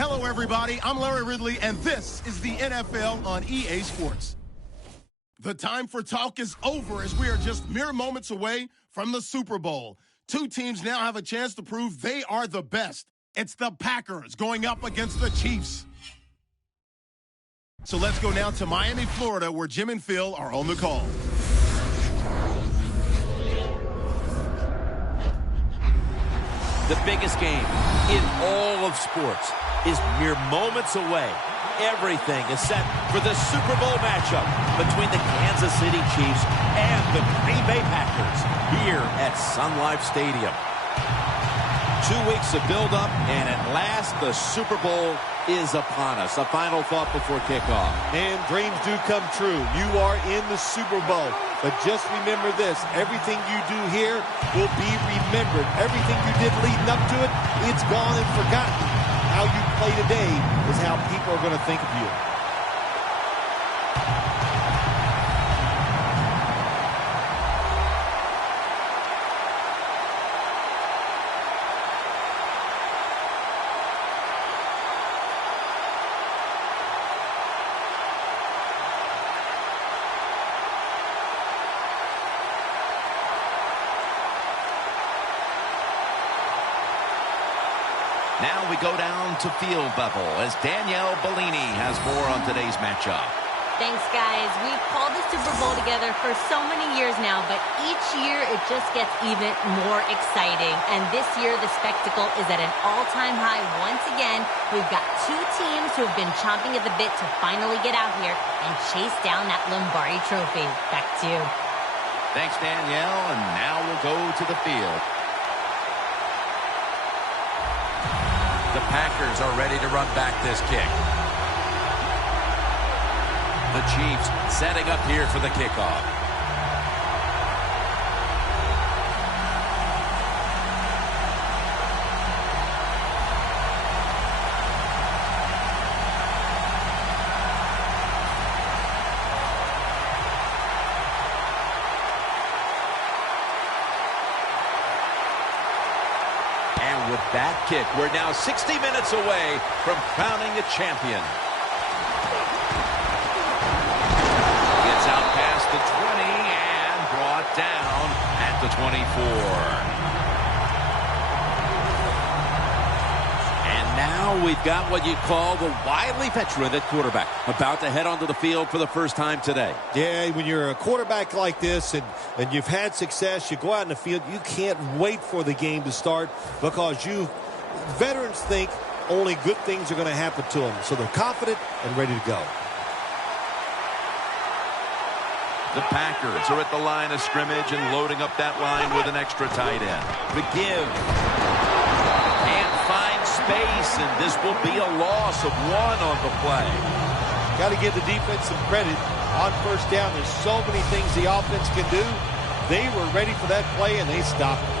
Hello, everybody. I'm Larry Ridley, and this is the NFL on EA Sports. The time for talk is over as we are just mere moments away from the Super Bowl. Two teams now have a chance to prove they are the best. It's the Packers going up against the Chiefs. So let's go now to Miami, Florida, where Jim and Phil are on the call. The biggest game in all of sports is mere moments away. Everything is set for the Super Bowl matchup between the Kansas City Chiefs and the Green Bay Packers here at Sun Life Stadium. 2 weeks of build-up, and at last the Super Bowl is upon us. A final thought before kickoff. And dreams do come true. You are in the Super Bowl. But just remember this, everything you do here will be remembered. Everything you did leading up to it, it's gone and forgotten. How you play today is how people are going to think of you. Now we go down to field level as Danielle Bellini has more on today's matchup. Thanks, guys. We've called the Super Bowl together for so many years now, but each year it just gets even more exciting. And this year, the spectacle is at an all-time high once again. We've got two teams who have been chomping at the bit to finally get out here and chase down that Lombardi trophy. Back to you. Thanks, Danielle. And now we'll go to the field. The Packers are ready to run back this kick. The Chiefs setting up here for the kickoff. And with that kick, we're now 60 minutes away from crowning a champion. Gets out past the 20 and brought down at the 24. And now we've got what you call the wily veteran at quarterback, about to head onto the field for the first time today. Yeah, when you're a quarterback like this and you've had success, you go out in the field, you can't wait for the game to start because veterans think only good things are going to happen to them. So they're confident and ready to go. The Packers are at the line of scrimmage and loading up that line with an extra tight end. The give. Can't find space, and this will be a loss of 1 on the play. Got to give the defense some credit. On first down, there's so many things the offense can do. They were ready for that play, and they stopped it.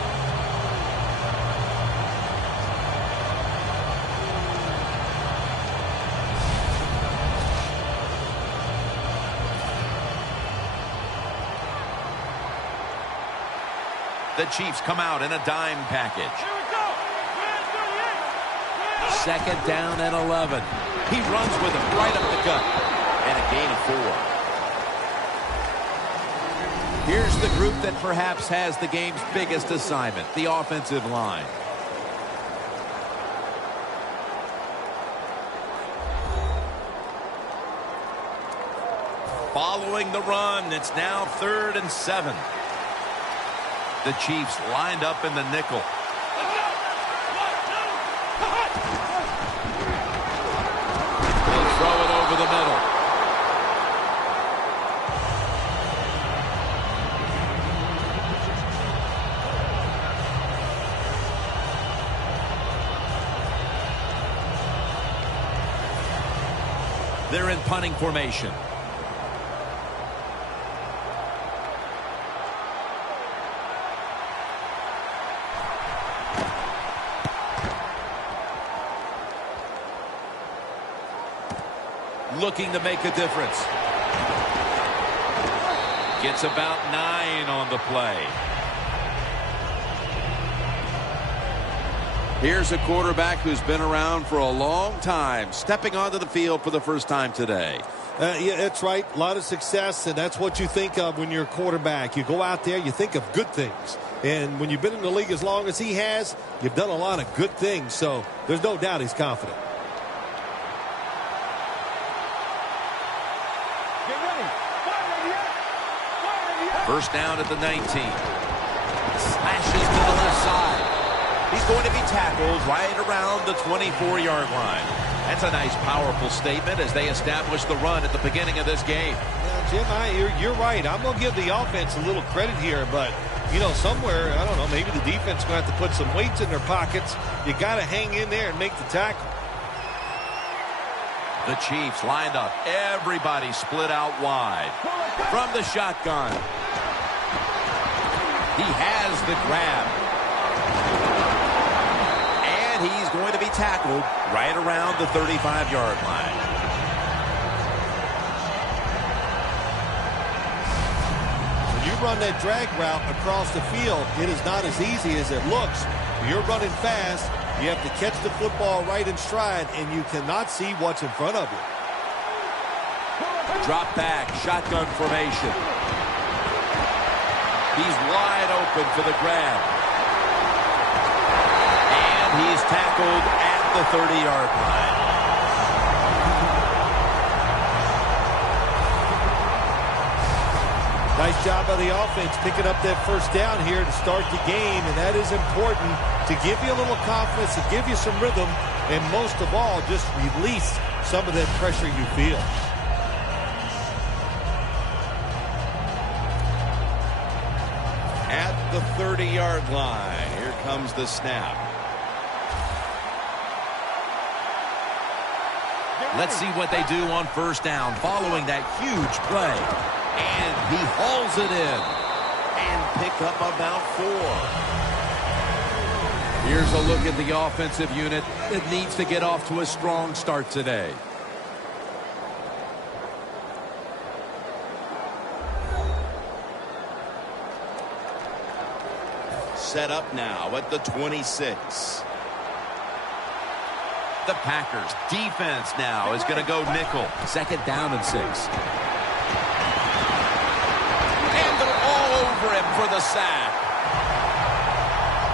The Chiefs come out in a dime package. Second down and 11. He runs with it right up the gut. And a gain of 4. Here's the group that perhaps has the game's biggest assignment, the offensive line. Following the run, it's now 3rd and 7. The Chiefs lined up in the nickel. They'll throw it over the middle. They're in punting formation. Looking to make a difference. Gets about 9 on the play. Here's a quarterback who's been around for a long time, stepping onto the field for the first time today. Yeah, that's right. A lot of success, and that's what you think of when you're a quarterback. You go out there, you think of good things. And when you've been in the league as long as he has, you've done a lot of good things. So there's no doubt he's confident. First down at the 19. Slashes to the left side. He's going to be tackled right around the 24-yard line. That's a nice, powerful statement as they establish the run at the beginning of this game. Jim, you're right. I'm going to give the offense a little credit here, but, you know, somewhere, I don't know, maybe the defense is going to have to put some weights in their pockets. You got to hang in there and make the tackle. The Chiefs lined up. Everybody split out wide. From the shotgun. He has the grab. And he's going to be tackled right around the 35-yard line. When you run that drag route across the field, it is not as easy as it looks. You're running fast. You have to catch the football right in stride, and you cannot see what's in front of you. Drop back, shotgun formation. He's wide open for the grab. And he's tackled at the 30-yard line. Nice job by the offense picking up that first down here to start the game, and that is important to give you a little confidence, to give you some rhythm, and most of all, just release some of that pressure you feel. At the 30-yard line, here comes the snap. Let's see what they do on first down following that huge play. And he hauls it in and pick up about 4. Here's a look at the offensive unit that needs to get off to a strong start today. Set up now at the 26. The Packers defense now is going to go nickel. Second down and 6. And they're all over him for the sack.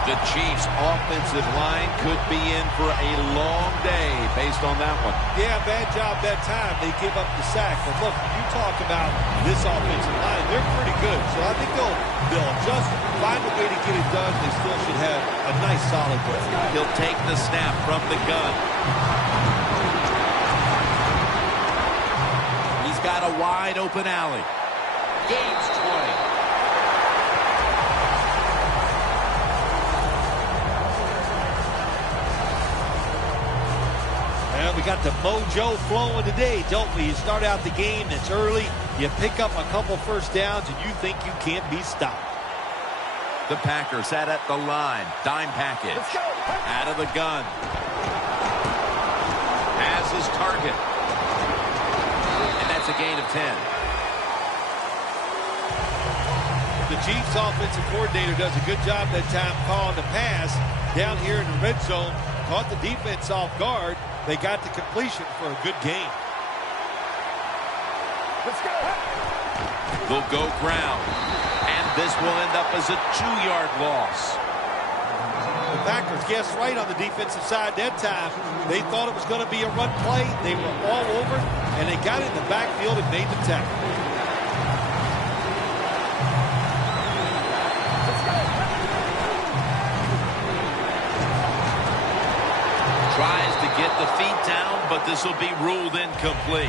The Chiefs' offensive line could be in for a long day based on that one. Yeah, bad job that time. They give up the sack. But look, you talk about this offensive line, they're pretty good. So I think they'll just find a way to get it done. They still should have a nice, solid play. He'll take the snap from the gun. He's got a wide open alley. Gains 20. We got the mojo flowing today, don't we? You start out the game, it's early, you pick up a couple first downs, and you think you can't be stopped. The Packers set at the line. Dime package. Out of the gun. Has his target. And that's a gain of 10. The Chiefs offensive coordinator does a good job that time calling the pass down here in the red zone. Caught the defense off guard. They got the completion for a good game. Let's go. They'll go ground. And this will end up as a 2-yard loss. The Packers guessed right on the defensive side that time. They thought it was going to be a run play. They were all over, and they got in the backfield and made the tackle. Tries to get the feet down, but this will be ruled incomplete.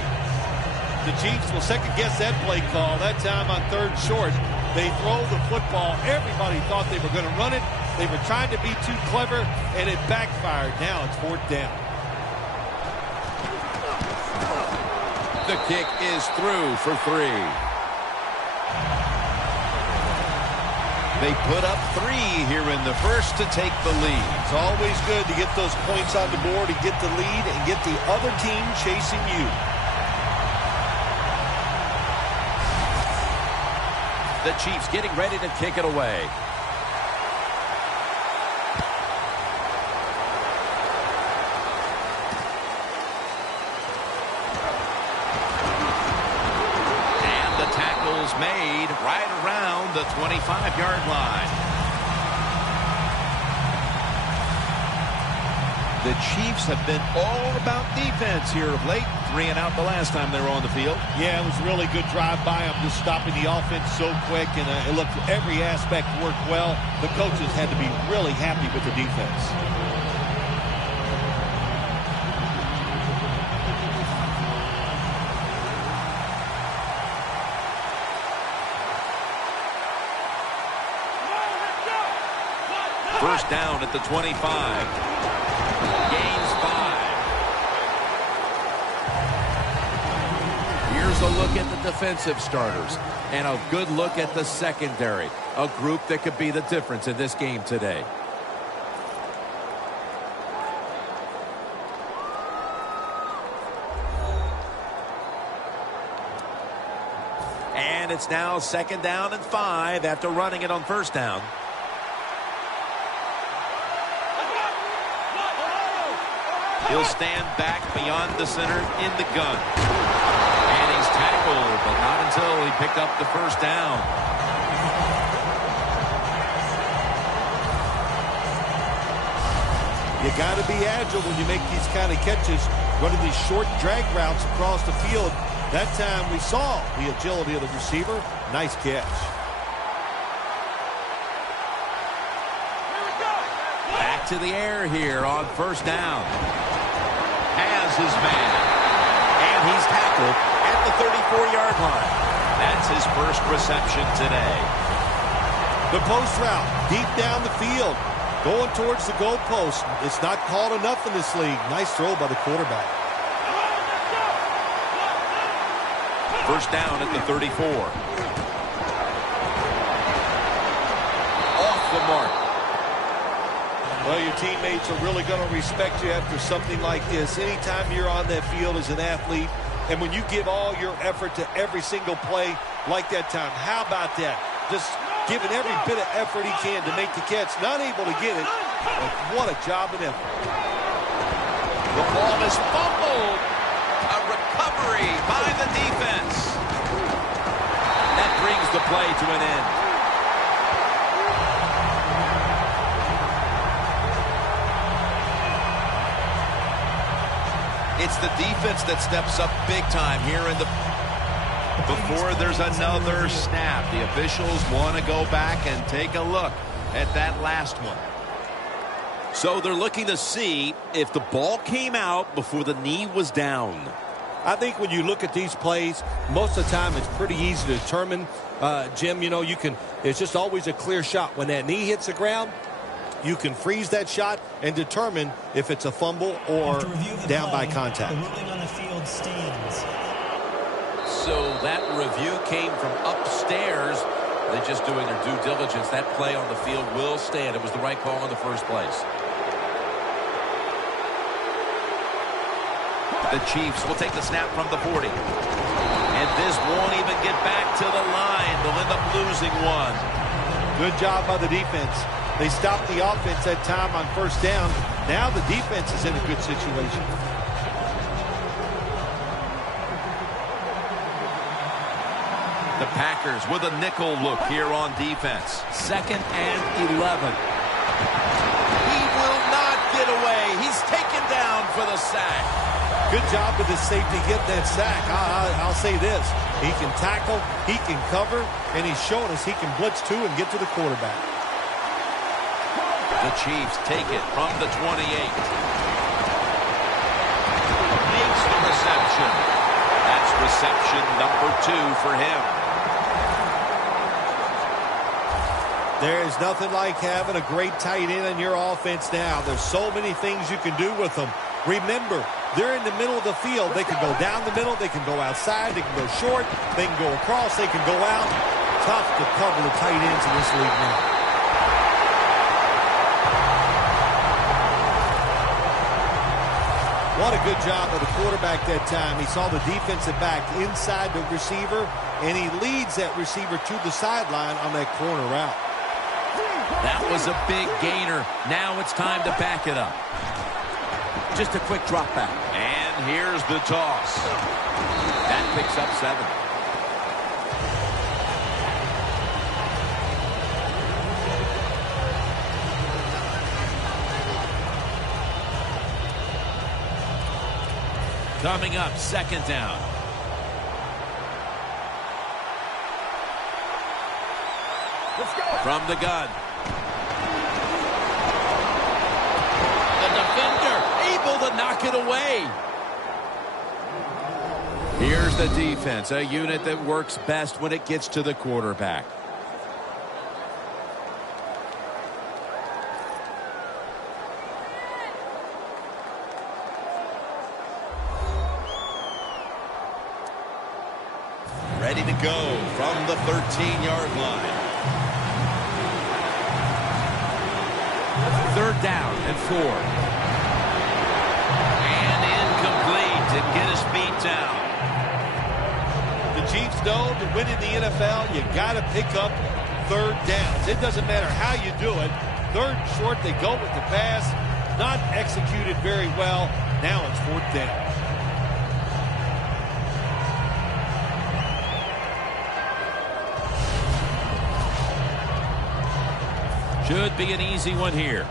The Chiefs will second-guess that play call. That time on third short, they throw the football. Everybody thought they were going to run it. They were trying to be too clever, and it backfired. Now it's fourth down. The kick is through for 3. They put up 3 here in the first to take the lead. It's always good to get those points on the board and get the lead and get the other team chasing you. The Chiefs getting ready to kick it away. right around the 25-yard line. The Chiefs have been all about defense here of late. 3 and out the last time they were on the field. Yeah, it was a really good drive by them, just stopping the offense so quick, and it looked every aspect worked well. The coaches had to be really happy with the defense. First down at the 25. Gains 5. Here's a look at the defensive starters and a good look at the secondary. A group that could be the difference in this game today. And it's now 2nd down and 5 after running it on first down. He'll stand back beyond the center in the gun. And he's tackled, but not until he picked up the first down. You got to be agile when you make these kind of catches, running these short drag routes across the field. That time we saw the agility of the receiver. Nice catch. Back to the air here on first down. Has his man. And he's tackled at the 34-yard line. That's his first reception today. The post route, deep down the field, going towards the goalpost. It's not called enough in this league. Nice throw by the quarterback. First down at the 34. Off the mark. Well, your teammates are really going to respect you after something like this. Anytime you're on that field as an athlete, and when you give all your effort to every single play like that time, how about that? Just giving every bit of effort he can to make the catch. Not able to get it, but what a job and effort. The ball is fumbled. A recovery by the defense. That brings the play to an end. It's the defense that steps up big time here in the... Before there's another snap, the officials want to go back and take a look at that last one. So they're looking to see if the ball came out before the knee was down. I think when you look at these plays, most of the time it's pretty easy to determine, Jim, you know, it's just always a clear shot. When that knee hits the ground, you can freeze that shot and determine if it's a fumble or down by contact. The ruling on the field stands. So that review came from upstairs. They're just doing their due diligence. That play on the field will stand. It was the right call in the first place. The Chiefs will take the snap from the 40. And this won't even get back to the line. They'll end up losing one. Good job by the defense. They stopped the offense that time on first down. Now the defense is in a good situation. The Packers with a nickel look here on defense. 2nd and 11. He will not get away. He's taken down for the sack. Good job with his safety getting that sack. I'll say this. He can tackle, he can cover, and he's showing us he can blitz too and get to the quarterback. The Chiefs take it from the 28. Makes the reception. That's reception number 2 for him. There is nothing like having a great tight end in your offense now. There's so many things you can do with them. Remember, they're in the middle of the field. They can go down the middle. They can go outside. They can go short. They can go across. They can go out. Tough to cover the tight ends in this league now. What a good job of the quarterback that time. He saw the defensive back inside the receiver, and he leads that receiver to the sideline on that corner route. That was a big gainer. Now it's time to back it up. Just a quick drop back. And here's the toss. That picks up 7. Coming up, second down. Let's go. From the gun. The defender able to knock it away. Here's the defense, a unit that works best when it gets to the quarterback. Ready to go from the 13-yard line. Third down and 4. And incomplete. Didn't get his feet down. The Chiefs know to win in the NFL, you got to pick up third downs. It doesn't matter how you do it. Third and short, they go with the pass. Not executed very well. Now it's fourth down. Should be an easy one here.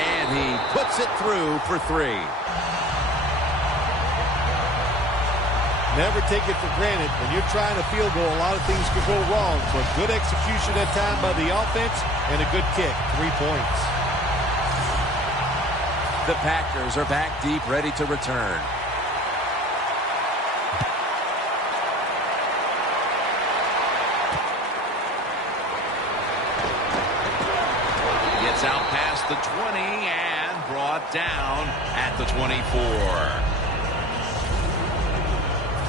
And he puts it through for 3. Never take it for granted. When you're trying a field goal, a lot of things could go wrong. So good execution that time by the offense and a good kick. 3 points. The Packers are back deep, ready to return. Gets out past the 20 and brought down at the 24.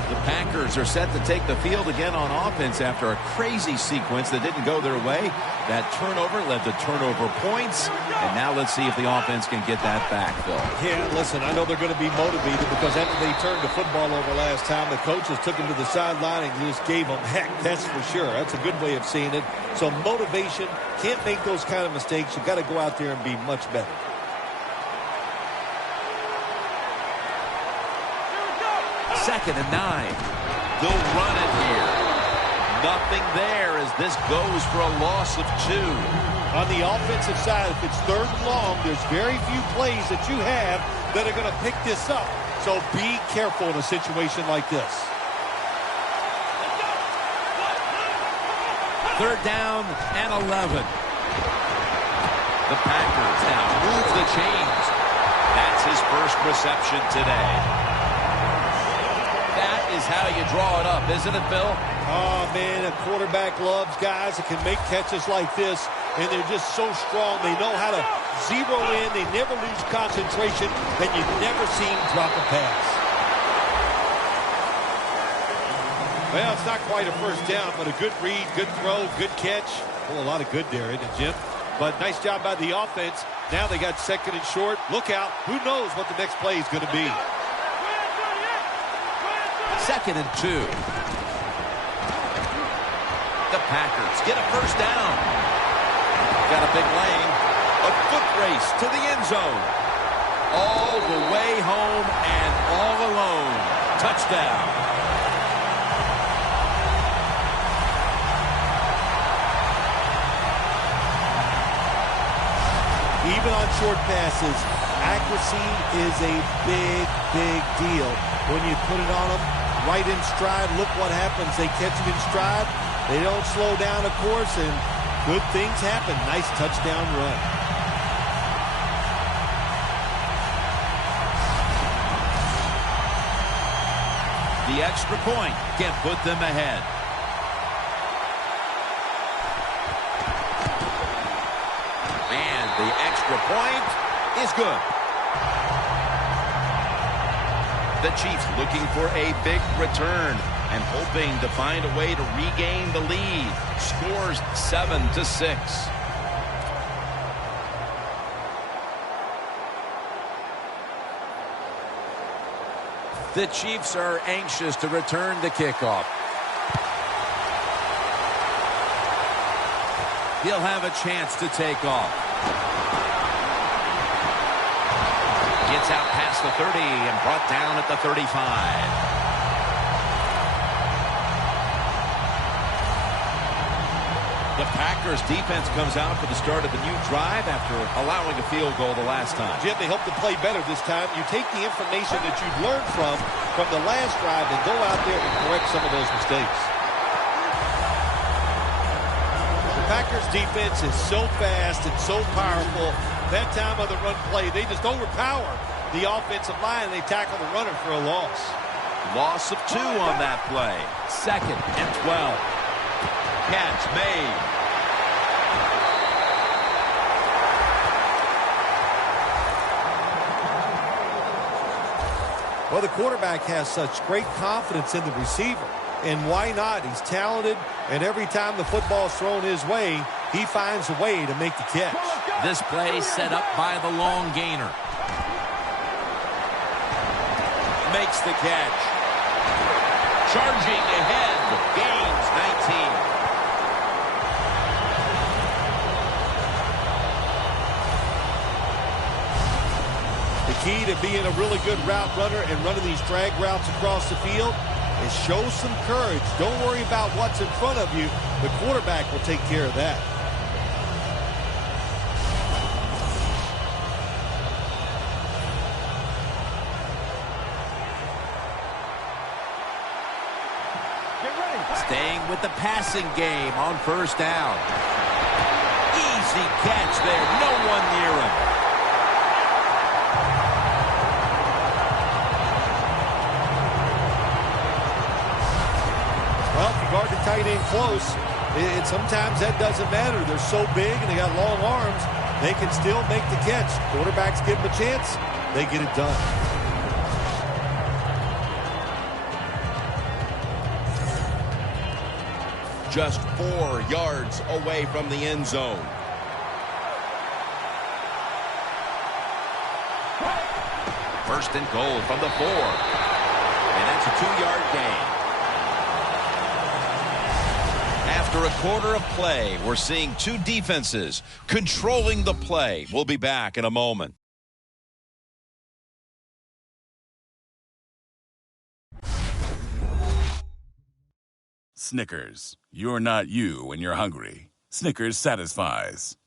The Packers are set to take the field again on offense after a crazy sequence that didn't go their way. That turnover led to turnover points. And now let's see if the offense can get that back, Phil. Yeah, listen, I know they're going to be motivated because after they turned the football over last time, the coaches took them to the sideline and just gave them heck. That's for sure. That's a good way of seeing it. So motivation, can't make those kind of mistakes. You've got to go out there and be much better. Second and 9. They'll run it here. Nothing there as this goes for a loss of 2. On the offensive side, if it's third and long, there's very few plays that you have that are going to pick this up. So be careful in a situation like this. Third down and 11. The Packers now move the chains. That's his first reception today. That is how you draw it up, isn't it, Bill? Oh, man, a quarterback loves guys that can make catches like this, and they're just so strong. They know how to zero in. They never lose concentration, and you never see them drop a pass. Well, it's not quite a first down, but a good read, good throw, good catch. Oh, a lot of good there, isn't it, Jim? But nice job by the offense. Now they got second and short. Look out. Who knows what the next play is going to be. Second and 2. The Packers get a first down. Got a big lane. A foot race to the end zone. All the way home and all alone. Touchdown. Even on short passes, accuracy is a big, big deal. When you put it on them right in stride, look what happens. They catch it in stride. They don't slow down, of course, and good things happen. Nice touchdown run. The extra point can put them ahead. And the extra point is good. The Chiefs looking for a big return and hoping to find a way to regain the lead. Scores 7-6. The Chiefs are anxious to return the kickoff. He'll have a chance to take off. Gets out past the 30 and brought down at the 35. The Packers defense comes out for the start of a new drive after allowing a field goal the last time. Jim, they hope to play better this time. You take the information that you've learned from the last drive and go out there and correct some of those mistakes. The Packers defense is so fast and so powerful. That time on the run play, they just overpower the offensive line and they tackle the runner for a loss. Loss of 2 on that play. 2nd and 12. Catch made. Well, the quarterback has such great confidence in the receiver. And why not? He's talented, and every time the football's thrown his way, he finds a way to make the catch. This play set up by the long gainer. Makes the catch. Charging ahead. Gains 19. The key to being a really good route runner and running these drag routes across the field is show some courage. Don't worry about what's in front of you. The quarterback will take care of that. Staying with the passing game on first down. Easy catch there. No one near him. Well, if you guard the tight end close, sometimes that doesn't matter. They're so big and they got long arms, they can still make the catch. Quarterbacks give them a chance, they get it done. Just 4 yards away from the end zone. First and goal from the 4. And that's a 2-yard gain. After a quarter of play, we're seeing 2 defenses controlling the play. We'll be back in a moment. Snickers, you're not you when you're hungry. Snickers satisfies.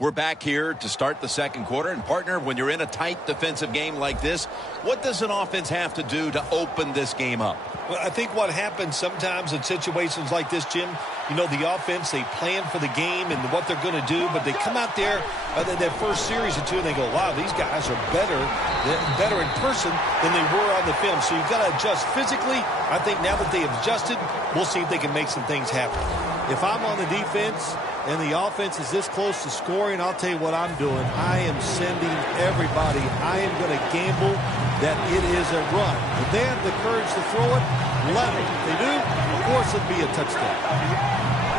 We're back here to start the second quarter. And, partner, when you're in a tight defensive game like this, what does an offense have to do to open this game up? Well, I think what happens sometimes in situations like this, Jim, you know, the offense, they plan for the game and what they're going to do, but they come out there that first series or 2 and they go, wow, these guys are better in person than they were on the film. So you've got to adjust physically. I think now that they have adjusted, we'll see if they can make some things happen. If I'm on the defense and the offense is this close to scoring, I'll tell you what I'm doing. I am sending everybody. I am going to gamble that it is a run. If they have the courage to throw it, let them. If they do, of course it'll be a touchdown.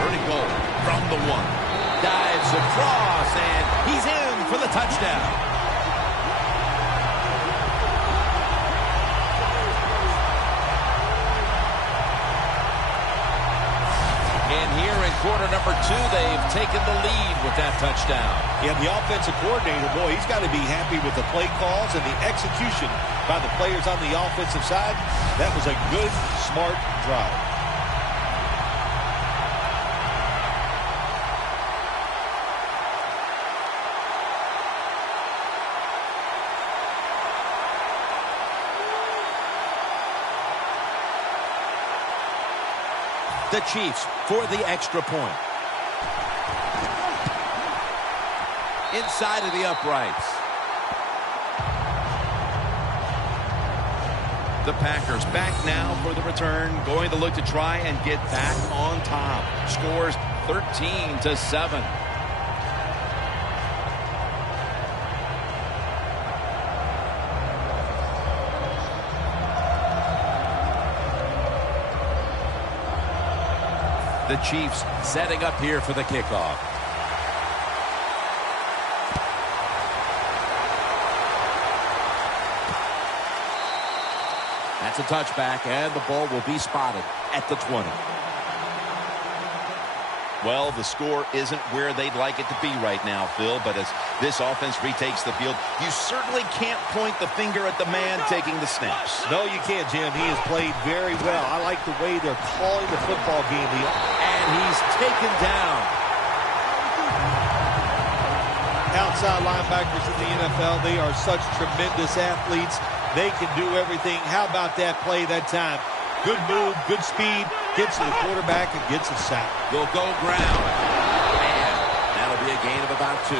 Vertical from the 1. Dives across, and he's in for the touchdown. And here in quarter number 2, they've taken the lead with that touchdown. Yeah, the offensive coordinator, boy, he's got to be happy with the play calls and the execution by the players on the offensive side. That was a good, smart drive. The Chiefs for the extra point. Inside of the uprights. The Packers back now for the return, going to look to try and get back on top. Scores 13-7. The Chiefs setting up here for the kickoff. That's a touchback, and the ball will be spotted at the 20. Well, the score isn't where they'd like it to be right now, Phil, but as this offense retakes the field, you certainly can't point the finger at the man taking the snaps. No, you can't, Jim. He has played very well. I like the way they're calling the football game. And he's is taken down. Outside linebackers in the NFL, they are such tremendous athletes. They can do everything. How about that play that time? Good move, good speed, gets to the quarterback and gets a sack. They'll go ground. And that'll be a gain of about 2.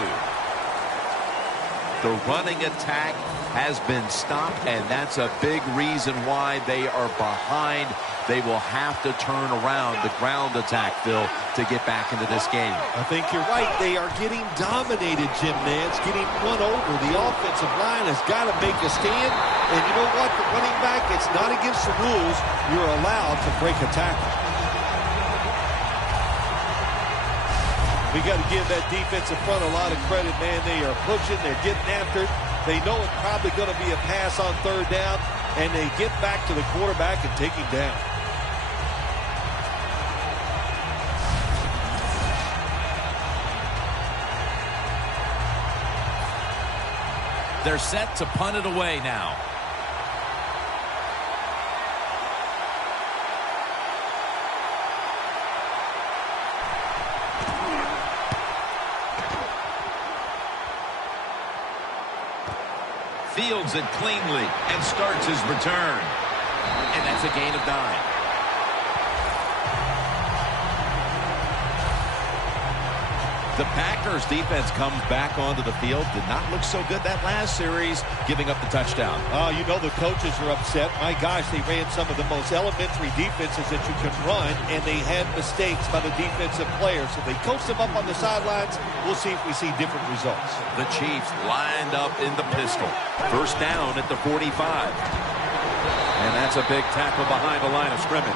The running attack has been stopped, and that's a big reason why they are behind. They will have to turn around the ground attack, Phil, to get back into this game. I think you're right. They are getting dominated, Jim Nantz, getting run over. The offensive line has got to make a stand. And you know what? The running back, it's not against the rules. You're allowed to break a tackle. We got to give that defensive front a lot of credit, man. They are pushing. They're getting after it. They know it's probably going to be a pass on 3rd down, and they get back to the quarterback and take him down. They're set to punt it away now. Fields it cleanly and starts his return. And that's a gain of 9. The Packers defense comes back onto the field. Did not look so good that last series, giving up the touchdown. Oh, you know the coaches are upset. My gosh, they ran some of the most elementary defenses that you can run, and they had mistakes by the defensive players. So they coached them up on the sidelines. We'll see if we see different results. The Chiefs lined up in the pistol. 1st down at the 45. And that's a big tackle behind the line of scrimmage.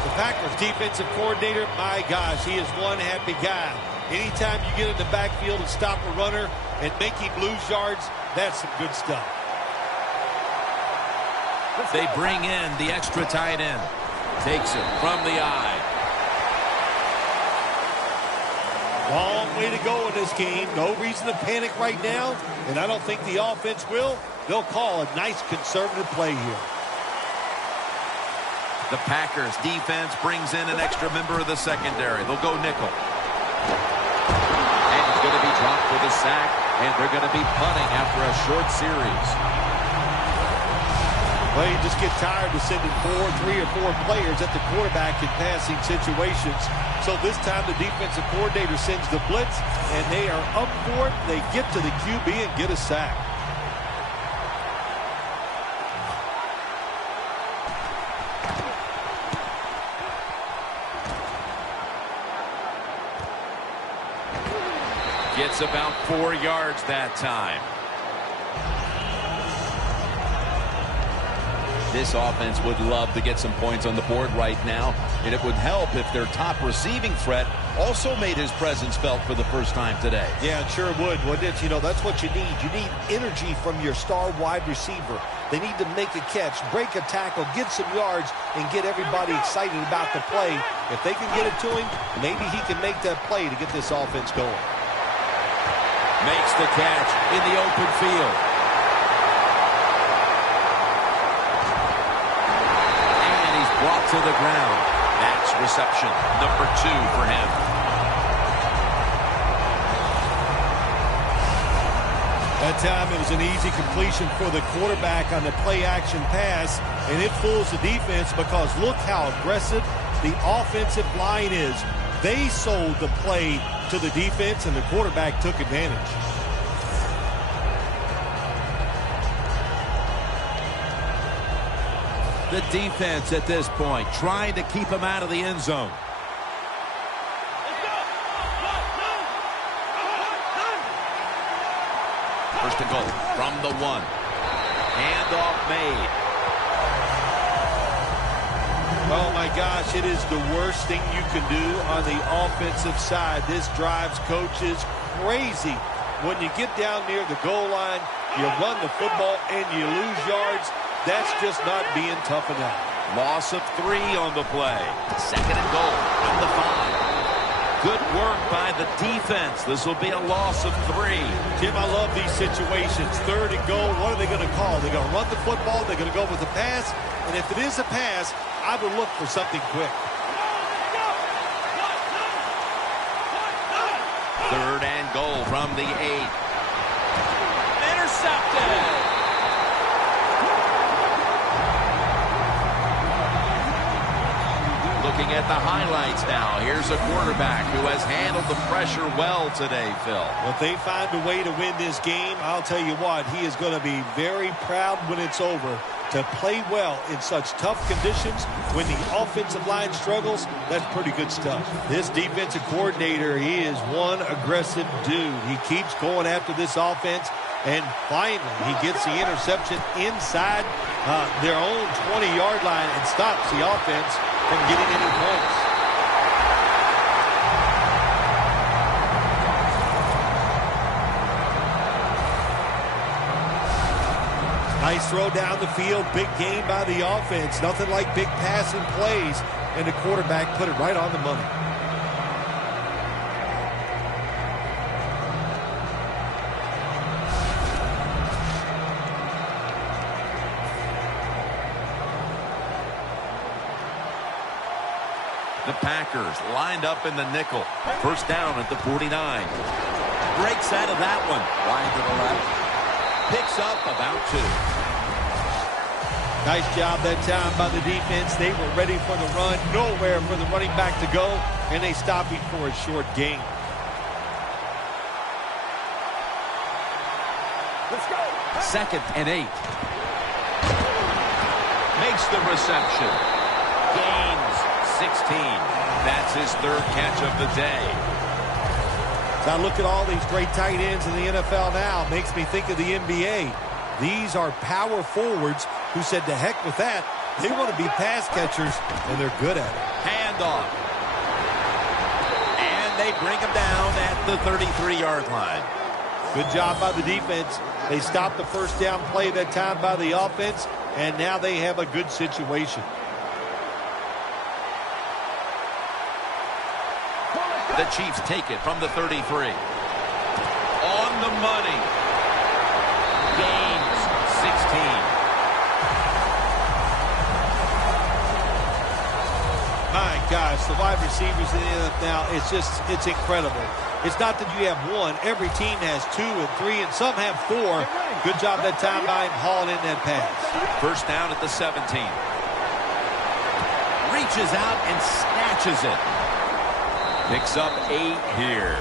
The Packers defensive coordinator, my gosh, he is one happy guy. Anytime you get in the backfield and stop a runner and make him lose yards, that's some good stuff. They bring in the extra tight end. Takes it from the eye. Long way to go in this game. No reason to panic right now, and I don't think the offense will. They'll call a nice conservative play here. The Packers defense brings in an extra member of the secondary. They'll go nickel. And he's going to be dropped for the sack, and they're going to be punting after a short series. Well, you just get tired of sending 3 or 4 players at the quarterback in passing situations. So this time the defensive coordinator sends the blitz, and they are up for it. They get to the QB and get a sack. Gets about 4 yards that time. This offense would love to get some points on the board right now, and it would help if their top receiving threat also made his presence felt for the first time today. Yeah, it sure would, wouldn't it? You know, that's what you need. You need energy from your star wide receiver. They need to make a catch, break a tackle, get some yards, and get everybody excited about the play. If they can get it to him, maybe he can make that play to get this offense going. Makes the catch in the open field. And he's brought to the ground. That's reception number 2 for him. That time it was an easy completion for the quarterback on the play-action pass, and it fools the defense because look how aggressive the offensive line is. They sold the play to the defense, and the quarterback took advantage. The defense at this point trying to keep him out of the end zone. First and goal from the 1. Handoff made. Oh, my gosh, it is the worst thing you can do on the offensive side. This drives coaches crazy. When you get down near the goal line, you run the football and you lose yards. That's just not being tough enough. Loss of 3 on the play. 2nd and goal from the 5. Good work by the defense. This will be a loss of 3. Tim, I love these situations. 3rd and goal, what are they going to call? They're going to run the football. They're going to go with a pass. And if it is a pass, I would look for something quick. from the 8. Intercepted. Looking at the highlights now, here's a quarterback who has handled the pressure well today, Phil. Well, if they find a way to win this game, I'll tell you what, he is going to be very proud when it's over. To play well in such tough conditions when the offensive line struggles, that's pretty good stuff. This defensive coordinator, he is one aggressive dude. He keeps going after this offense, and finally he gets the interception inside their own 20-yard line and stops the offense from getting any points. Nice throw down the field. Big game by the offense. Nothing like big passing plays. And the quarterback put it right on the money. The Packers lined up in the nickel. First down at the 49. Breaks out of that one. Wide to the left. Picks up about 2. Nice job that time by the defense. They were ready for the run. Nowhere for the running back to go. And they stopped him for a short gain. Let's go. 2nd and 8. Makes the reception. Gains 16. That's his 3rd catch of the day. Now look at all these great tight ends in the NFL now. Makes me think of the NBA. These are power forwards who said to heck with that. They want to be pass catchers, and they're good at it. Handoff. And they bring him down at the 33-yard line. Good job by the defense. They stopped the first down play that time by the offense, and now they have a good situation. The Chiefs take it from the 33. On the money. Gains 16. My gosh, the wide receivers in the NFL, it's incredible. It's not that you have one. Every team has 2 and 3, and some have 4. Good job that time by him hauling in that pass. First down at the 17. Reaches out and snatches it. Picks up 8 here.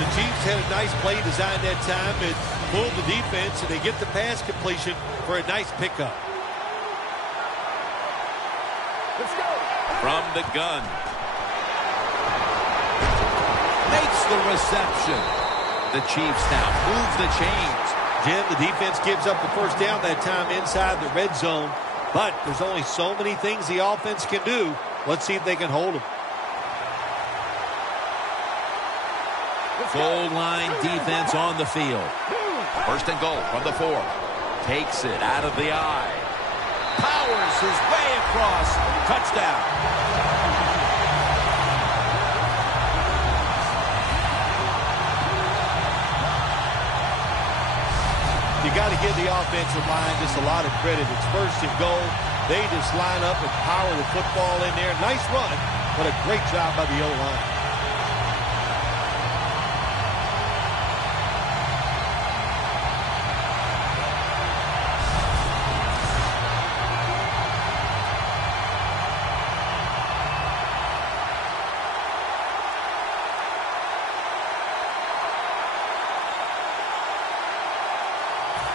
The Chiefs had a nice play design that time and pulled the defense, and they get the pass completion for a nice pickup. Let's go. From the gun. Makes the reception. The Chiefs now move the chains. Jim, the defense gives up the first down that time inside the red zone, but there's only so many things the offense can do. Let's see if they can hold them. Full line defense on the field. First and goal from the 4. Takes it out of the eye. Powers his way across. Touchdown. You got to give the offensive line just a lot of credit. It's first and goal. They just line up and power the football in there. Nice run, but a great job by the O-line.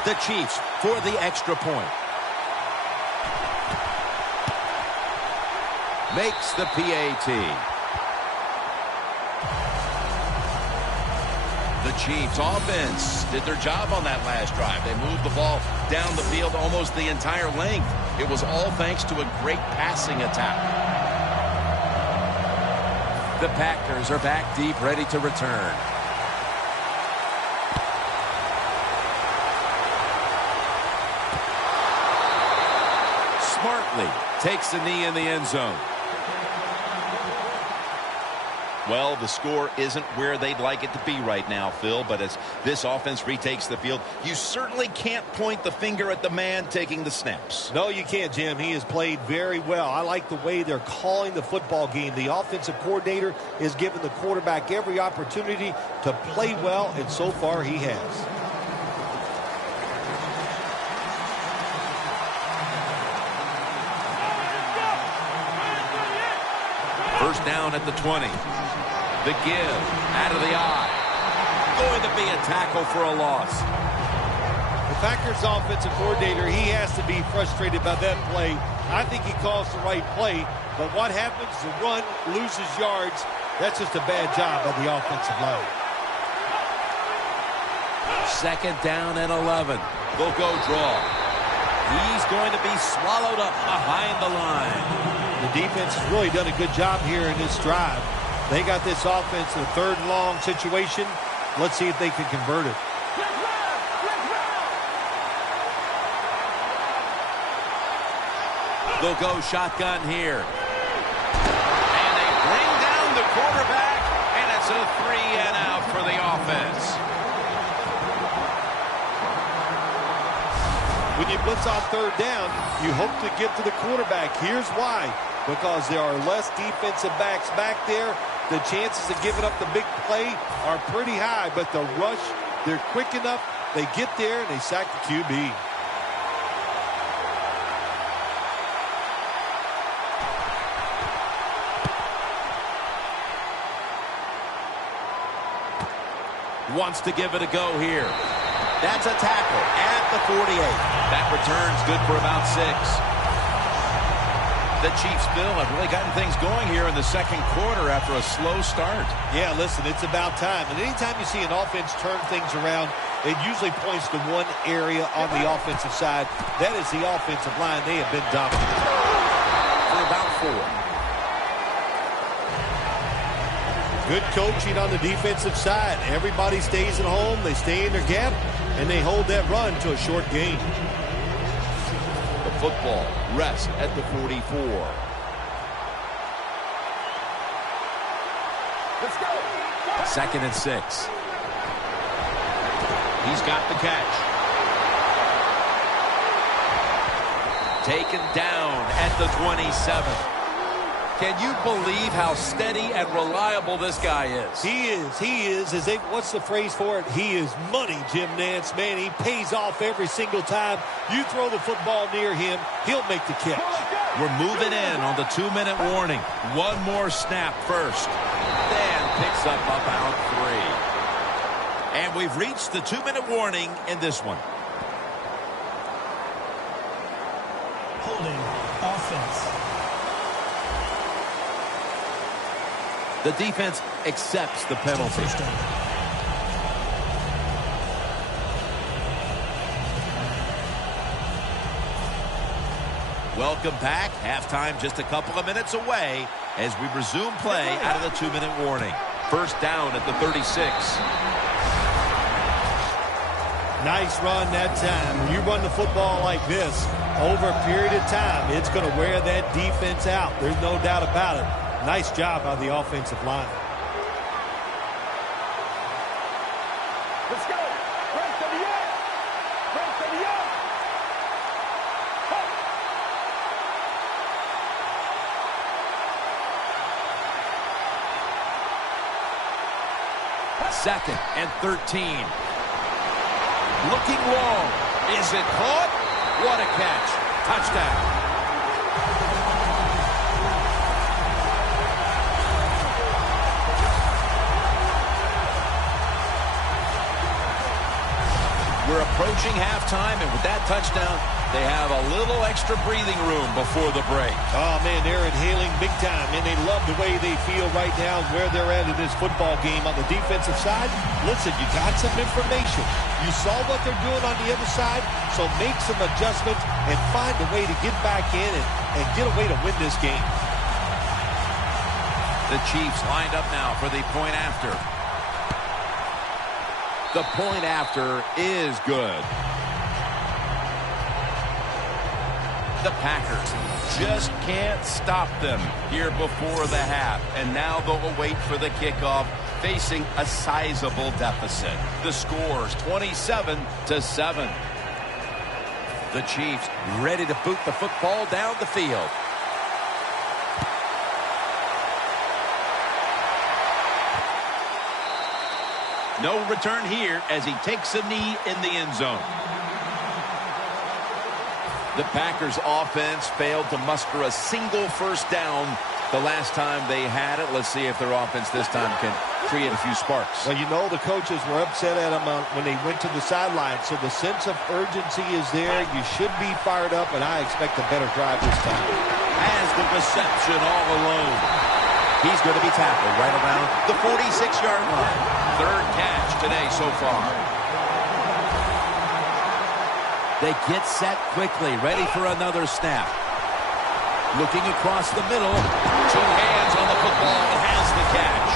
The Chiefs for the extra point. Makes the PAT. The Chiefs offense did their job on that last drive. They moved the ball down the field almost the entire length. It was all thanks to a great passing attack. The Packers are back deep, ready to return. Smartly takes the knee in the end zone. Well, the score isn't where they'd like it to be right now, Phil, but as this offense retakes the field, you certainly can't point the finger at the man taking the snaps. No, you can't, Jim. He has played very well. I like the way they're calling the football game. The offensive coordinator is giving the quarterback every opportunity to play well, and so far he has. First down at the 20. The give out of the eye. Going to be a tackle for a loss. The Packers offensive coordinator, he has to be frustrated by that play. I think he calls the right play, but what happens? The run loses yards. That's just a bad job by the offensive line. Second down and 11. They'll go draw. He's going to be swallowed up behind the line. The defense has really done a good job here in this drive. They got this offense in a third and long situation. Let's see if they can convert it. They'll go shotgun here. And they bring down the quarterback, and it's a 3-and-out for the offense. When you blitz on third down, you hope to get to the quarterback. Here's why. Because there are less defensive backs back there. The chances of giving up the big play are pretty high, but the rush, they're quick enough. They get there, and they sack the QB. Wants to give it a go here. That's a tackle at the 48. That return's good for about 6. The Chiefs, Bill, have really gotten things going here in the second quarter after a slow start. Yeah, listen, it's about time. And anytime you see an offense turn things around, it usually points to one area on the offensive side. That is the offensive line. They have been dominant. For about 4. Good coaching on the defensive side. Everybody stays at home. They stay in their gap, and they hold that run to a short gain. The football rests at the 44. Let's go. Second and 6. He's got the catch. Taken down at the 27. Can you believe how steady and reliable this guy is? He is. What's the phrase for it? He is money, Jim Nantz. Man, he pays off every single time. You throw the football near him, he'll make the catch. We're moving in on the 2-minute warning. One more snap first. Then picks up about 3. And we've reached the 2-minute warning in this one. Holding offense. The defense accepts the penalty. First down. Welcome back. Halftime just a couple of minutes away as we resume play out of the 2-minute warning. First down at the 36. Nice run that time. When you run the football like this over a period of time, it's going to wear that defense out. There's no doubt about it. Nice job by the offensive line. Let's go. Right to the end. Right to the end. Second and 13. Looking long. Is it caught? What a catch. Touchdown. We're approaching halftime, and with that touchdown, they have a little extra breathing room before the break. Oh, man, they're inhaling big time, and they love the way they feel right now where they're at in this football game. On the defensive side, listen, you got some information. You saw what they're doing on the other side, so make some adjustments and find a way to get back in and get a way to win this game. The Chiefs lined up now for the point after. The point after is good. The Packers just can't stop them here before the half. And now they'll wait for the kickoff, facing a sizable deficit. The score's 27-7. The Chiefs ready to boot the football down the field. No return here as he takes a knee in the end zone. The Packers offense failed to muster a single first down the last time they had it. Let's see if their offense this time can create a few sparks. Well, you know the coaches were upset at him when they went to the sideline, so the sense of urgency is there. You should be fired up, and I expect a better drive this time. Has the reception all alone. He's going to be tackled right around the 46-yard line. Third catch today so far. They get set quickly, ready for another snap. Looking across the middle. Two hands on the football and has the catch.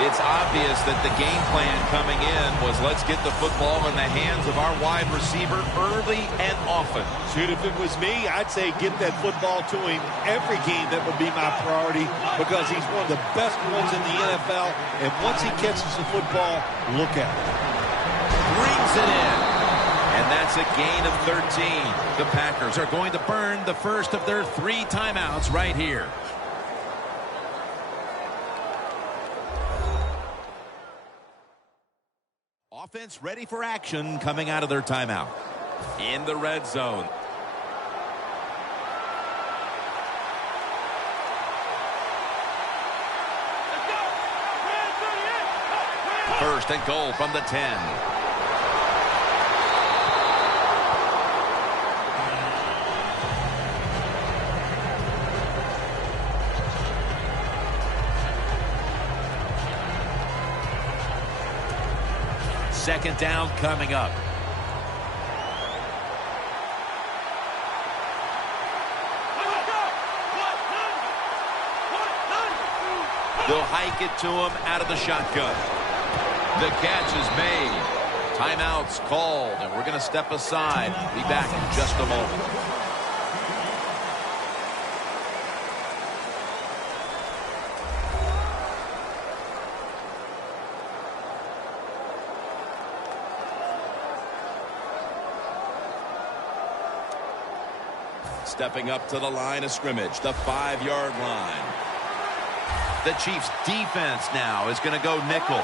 It's obvious that the game plan coming in was let's get the football in the hands of our wide receiver early and often. Shoot, if it was me, I'd say get that football to him every game. That would be my priority because he's one of the best ones in the NFL. And once he catches the football, look at it. Brings it in. And that's a gain of 13. The Packers are going to burn the first of their 3 timeouts right here. Offense ready for action coming out of their timeout. In the red zone. First and goal from the 10. Second down coming up. They'll hike it to him out of the shotgun. The catch is made. Timeout's called, and we're going to step aside. Be back in just a moment. Stepping up to the line of scrimmage, the 5-yard line. The Chiefs defense now is going to go nickel.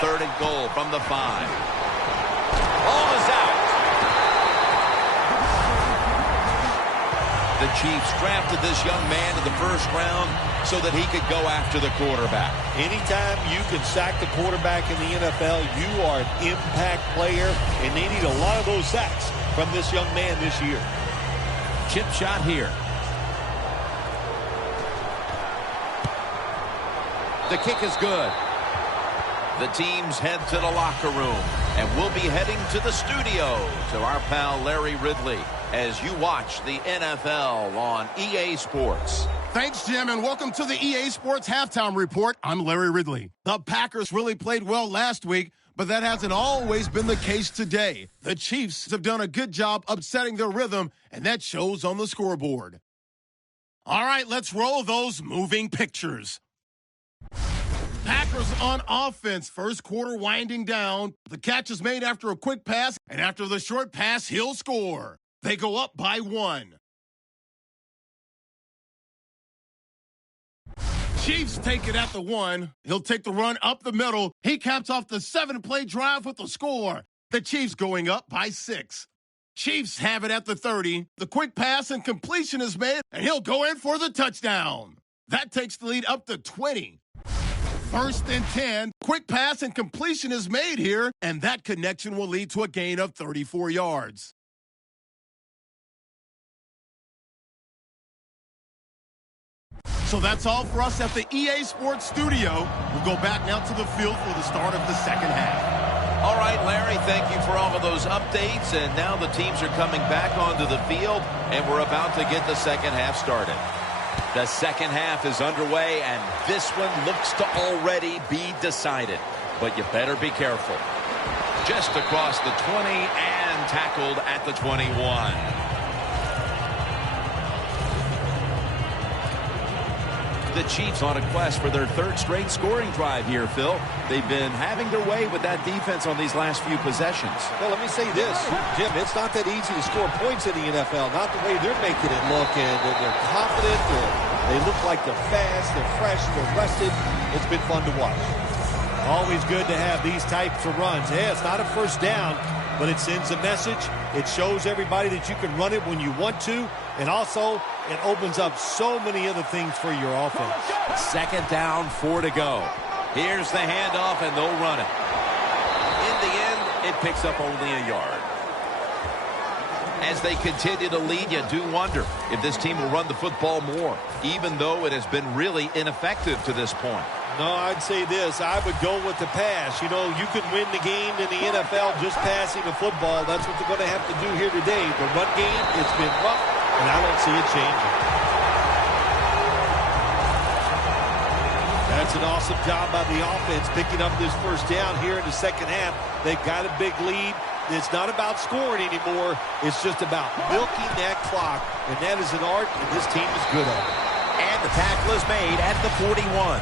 Third and goal from the 5. Ball is out. The Chiefs drafted this young man in the first round so that he could go after the quarterback. Anytime you can sack the quarterback in the NFL, you are an impact player, and they need a lot of those sacks from this young man this year. Chip shot here. The kick is good. The teams head to the locker room, and we'll be heading to the studio to our pal Larry Ridley as you watch the NFL on EA Sports. Thanks, Jim, and welcome to the EA Sports Halftime Report. I'm Larry Ridley. The Packers really played well last week, but that hasn't always been the case today. The Chiefs have done a good job upsetting their rhythm, and that shows on the scoreboard. All right, let's roll those moving pictures. Packers on offense. First quarter winding down. The catch is made after a quick pass, and after the short pass, he'll score. They go up by 1. Chiefs take it at the 1. He'll take the run up the middle. He caps off the 7-play drive with the score. The Chiefs going up by 6. Chiefs have it at the 30. The quick pass and completion is made, and he'll go in for the touchdown. That takes the lead up to 20. First and 10. Quick pass and completion is made here, and that connection will lead to a gain of 34 yards. So that's all for us at the EA Sports Studio. We'll go back now to the field for the start of the second half. All right, Larry, thank you for all of those updates. And now the teams are coming back onto the field, and we're about to get the second half started. The second half is underway, and this one looks to already be decided. but you better be careful. Just across the 20 and tackled at the 21. The Chiefs on a quest for their third straight scoring drive here, Phil. They've been having their way with that defense on these last few possessions. Well, let me say this, Jim, it's not that easy to score points in the NFL, not the way they're making it look, and they're confident, they look like they're fast, they're fresh, they're rested. It's been fun to watch. Always good to have these types of runs. Yeah, it's not a first down, but it sends a message. It shows everybody that you can run it when you want to, and also it opens up so many other things for your offense. Second down, 4 to go. Here's the handoff, and they'll run it. In the end, it picks up only a yard. As they continue to lead, you do wonder if this team will run the football more, even though it has been really ineffective to this point. No, I'd say this. I would go with the pass. You know, you can win the game in the NFL just passing the football. That's what they're going to have to do here today. The run game, it's been rough, and I don't see it changing. That's an awesome job by the offense picking up this first down here in the second half. They've got a big lead. It's not about scoring anymore. It's just about milking that clock, and that is an art, and this team is good at it. And the tackle is made at the 41.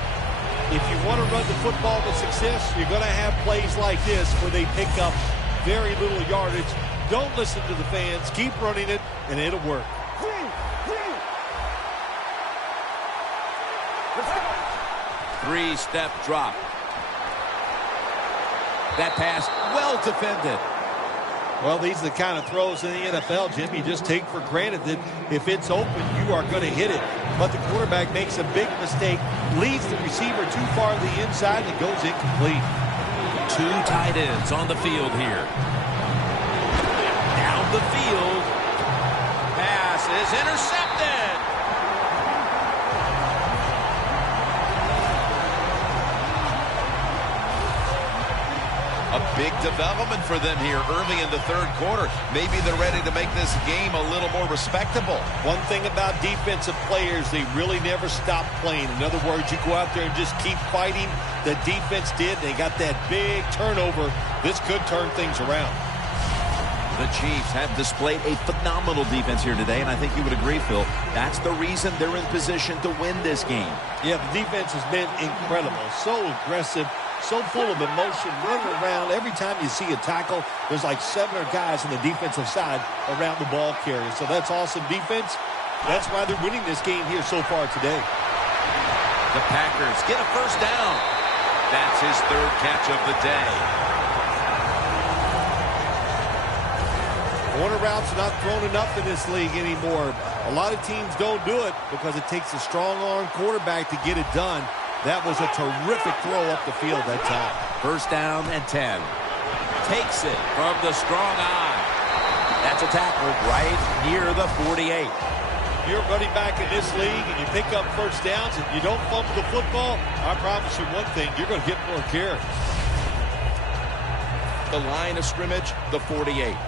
If you want to run the football with success, you're going to have plays like this where they pick up very little yardage. Don't listen to the fans. Keep running it, and it'll work. Three-step drop. That pass well defended. Well, these are the kind of throws in the NFL, Jim, you just take for granted that if it's open, you are going to hit it. But the quarterback makes a big mistake, leads the receiver too far to the inside, and it goes incomplete. Two tight ends on the field here. Down the field. Pass is intercepted. A big development for them here early in the third quarter. Maybe they're ready to make this game a little more respectable. One thing about defensive players, they really never stop playing. In other words, you go out there and just keep fighting. The defense did. They got that big turnover. This could turn things around. The Chiefs have displayed a phenomenal defense here today, and I think you would agree, Phil. That's the reason they're in position to win this game. Yeah, the defense has been incredible. So aggressive. So full of emotion, running around. Every time you see a tackle, there's like 7 guys on the defensive side around the ball carrier. So that's awesome defense. That's why they're winning this game here so far today. The Packers get a first down. That's his third catch of the day. Corner routes are not thrown enough in this league anymore. A lot of teams don't do it because it takes a strong-arm quarterback to get it done. That was a terrific throw up the field that time. First down and 10. Takes it from the strong eye. That's a tackle right near the 48. You're running back in this league and you pick up first downs and you don't fumble the football, I promise you one thing, you're going to get more carries. The line of scrimmage, the 48.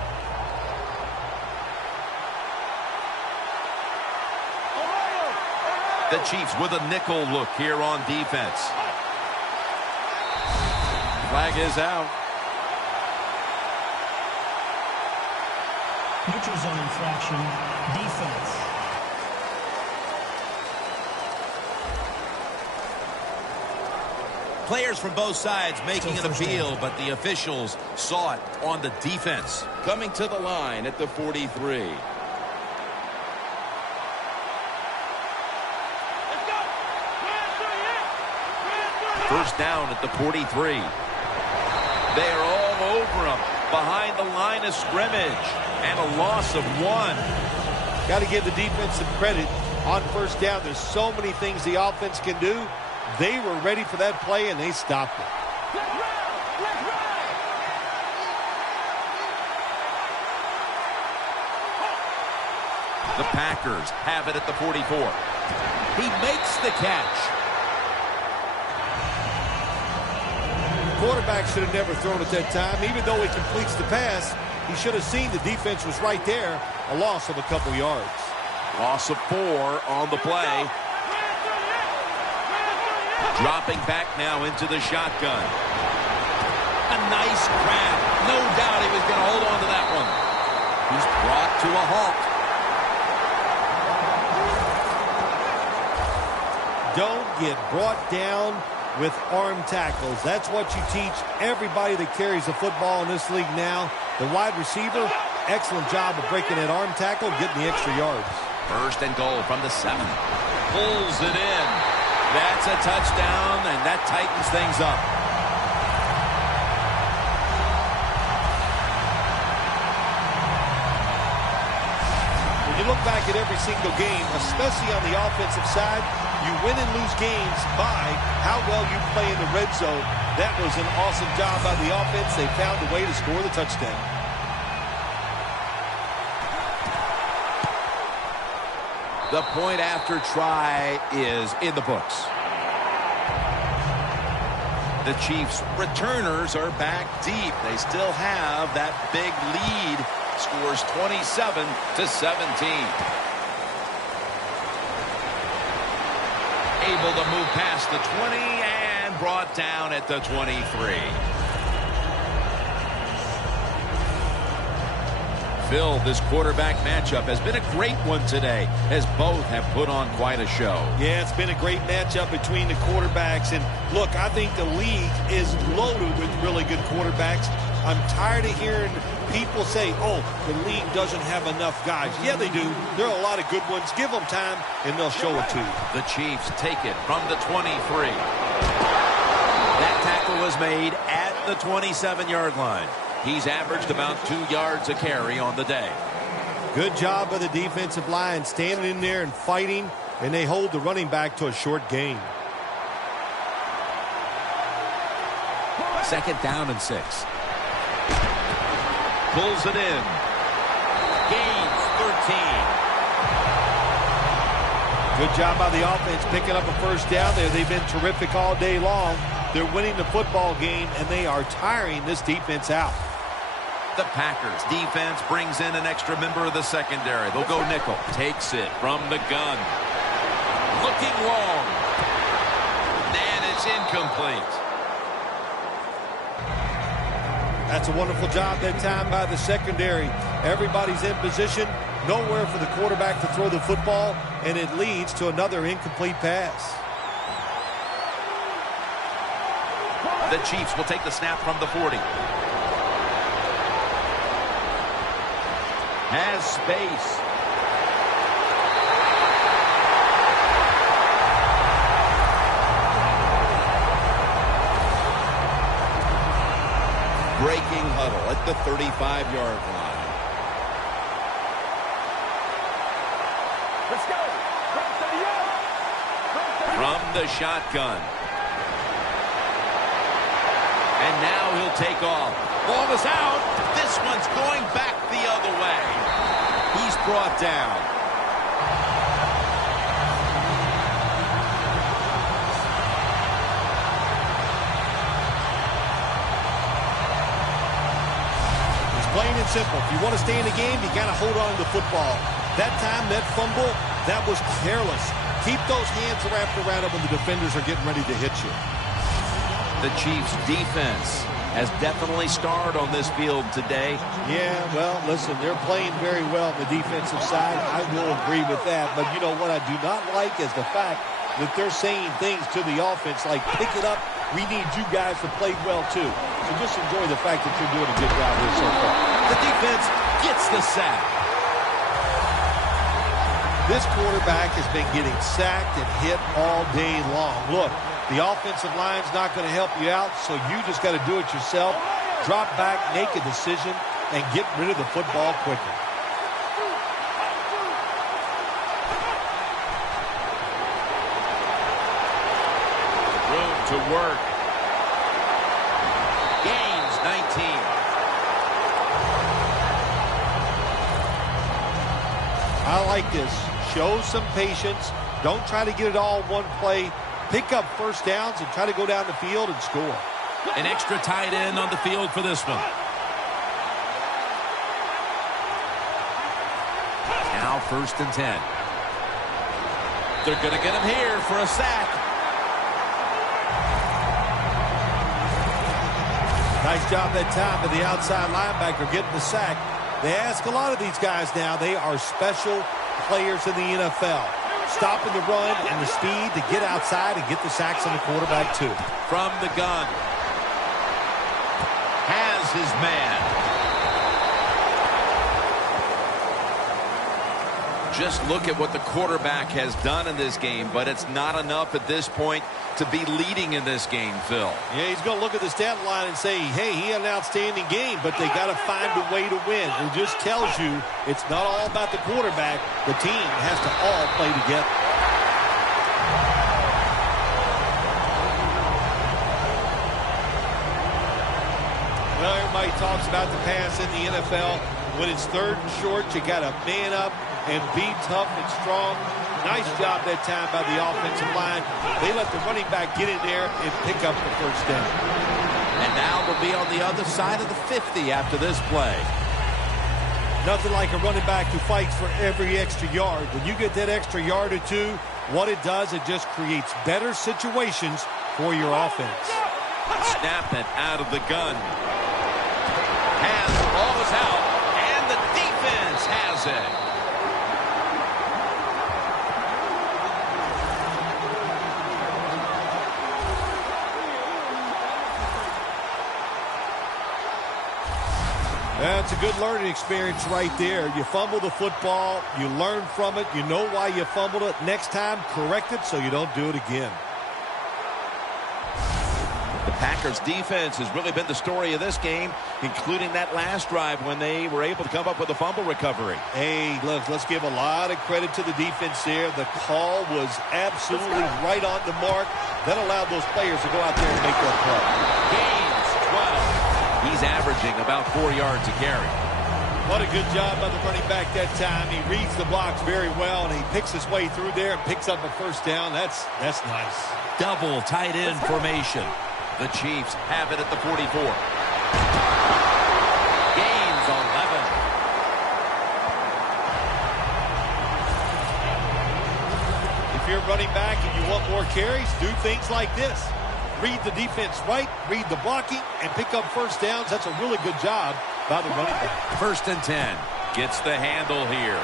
The Chiefs with a nickel look here on defense. Flag is out. Neutral zone infraction, defense. Players from both sides making an appeal, but the officials saw it on the defense. Coming to the line at the 43. First down at the 43. They are all over him behind the line of scrimmage. And a loss of 1. Got to give the defense some credit on first down. There's so many things the offense can do. They were ready for that play, and they stopped it. The Packers have it at the 44. He makes the catch. Quarterback should have never thrown at that time. Even though he completes the pass, he should have seen the defense was right there. A loss of a couple yards. Loss of 4 on the play. Dropping back now into the shotgun. A nice grab. No doubt he was going to hold on to that one. He's brought to a halt. Don't get brought down with arm tackles. That's what you teach everybody that carries the football in this league now. The wide receiver, excellent job of breaking that arm tackle, getting the extra yards. First and goal from the 7. Pulls it in. That's a touchdown, and that tightens things up. When you look back at every single game, especially on the offensive side, you win and lose games by how well you play in the red zone. That was an awesome job by the offense. They found a way to score the touchdown. The point after try is in the books. The Chiefs' returners are back deep. They still have that big lead. Scores 27-17. Able to move past the 20 and brought down at the 23. Phil, this quarterback matchup has been a great one today, as both have put on quite a show. Yeah, it's been a great matchup between the quarterbacks. And look, I think the league is loaded with really good quarterbacks. I'm tired of hearing people say, oh, the league doesn't have enough guys. Yeah, they do. There are a lot of good ones. Give them time, and they'll show it to you. The Chiefs take it from the 23. That tackle was made at the 27-yard line. He's averaged about 2 yards a carry on the day. Good job by the defensive line standing in there and fighting, and they hold the running back to a short gain. 2nd down and 6. Pulls it in. Gains 13. Good job by the offense picking up a first down there. They've been terrific all day long. They're winning the football game, and they are tiring this defense out. The Packers defense brings in an extra member of the secondary. They'll go nickel. Takes it from the gun. Looking long. And it's incomplete. That's a wonderful job that time by the secondary. Everybody's in position. Nowhere for the quarterback to throw the football, and it leads to another incomplete pass. The Chiefs will take the snap from the 40. Has space. Breaking huddle at the 35-yard line. Let's go. From the shotgun. And now he'll take off. Ball is out. This one's going back the other way. He's brought down. It's plain and simple. If you want to stay in the game, you got to hold on to the football. That time, that fumble, that was careless. Keep those hands wrapped around it when the defenders are getting ready to hit you. The Chiefs' defense has definitely starred on this field today. Yeah, well, listen, they're playing very well on the defensive side. I will agree with that. But, you know, what I do not like is the fact that they're saying things to the offense like, pick it up, we need you guys to play well, too. So just enjoy the fact that you're doing a good job here so far. The defense gets the sack. This quarterback has been getting sacked and hit all day long. Look, the offensive line's not going to help you out, so you just got to do it yourself. Drop back, make a decision, and get rid of the football quicker. Room to work. Gains 19. I like this. Show some patience. Don't try to get it all in one play. Pick up first downs and try to go down the field and score. An extra tight end on the field for this one. Now 1st and 10. They're going to get him here for a sack. Nice job that time with the outside linebacker getting the sack. They ask a lot of these guys now. They are special players in the NFL. Stopping the run and the speed to get outside and get the sacks on the quarterback, too. From the gun. Has his man. Just look at what the quarterback has done in this game, but it's not enough at this point to be leading in this game, Phil. Yeah, he's going to look at the stat line and say, hey, he had an outstanding game, but they got to find a way to win. It just tells you it's not all about the quarterback. The team has to all play together. Well, everybody talks about the pass in the NFL. When it's third and short, you got to man up and be tough and strong. Nice job that time by the offensive line. They let the running back get in there and pick up the first down. And now they'll be on the other side of the 50 after this play. Nothing like a running back who fights for every extra yard. When you get that extra yard or two, what it does, it just creates better situations for your offense. Snap it out of the gun. Has the ball is out, and the defense has it. That's a good learning experience right there. You fumble the football, you learn from it, you know why you fumbled it. Next time, correct it so you don't do it again. The Packers defense has really been the story of this game, including that last drive when they were able to come up with a fumble recovery. Hey, let's give a lot of credit to the defense there. The call was absolutely right on the mark. That allowed those players to go out there and make that play. Gains 12. He's averaging about 4 yards a carry. What a good job by the running back that time. He reads the blocks very well, and he picks his way through there and picks up a first down. That's nice. Double tight end formation. The Chiefs have it at the 44. Gains 11. If you're running back and you want more carries, do things like this. Read the defense right, read the blocking, and pick up first downs. That's a really good job by the running back. 1st and 10. Gets the handle here.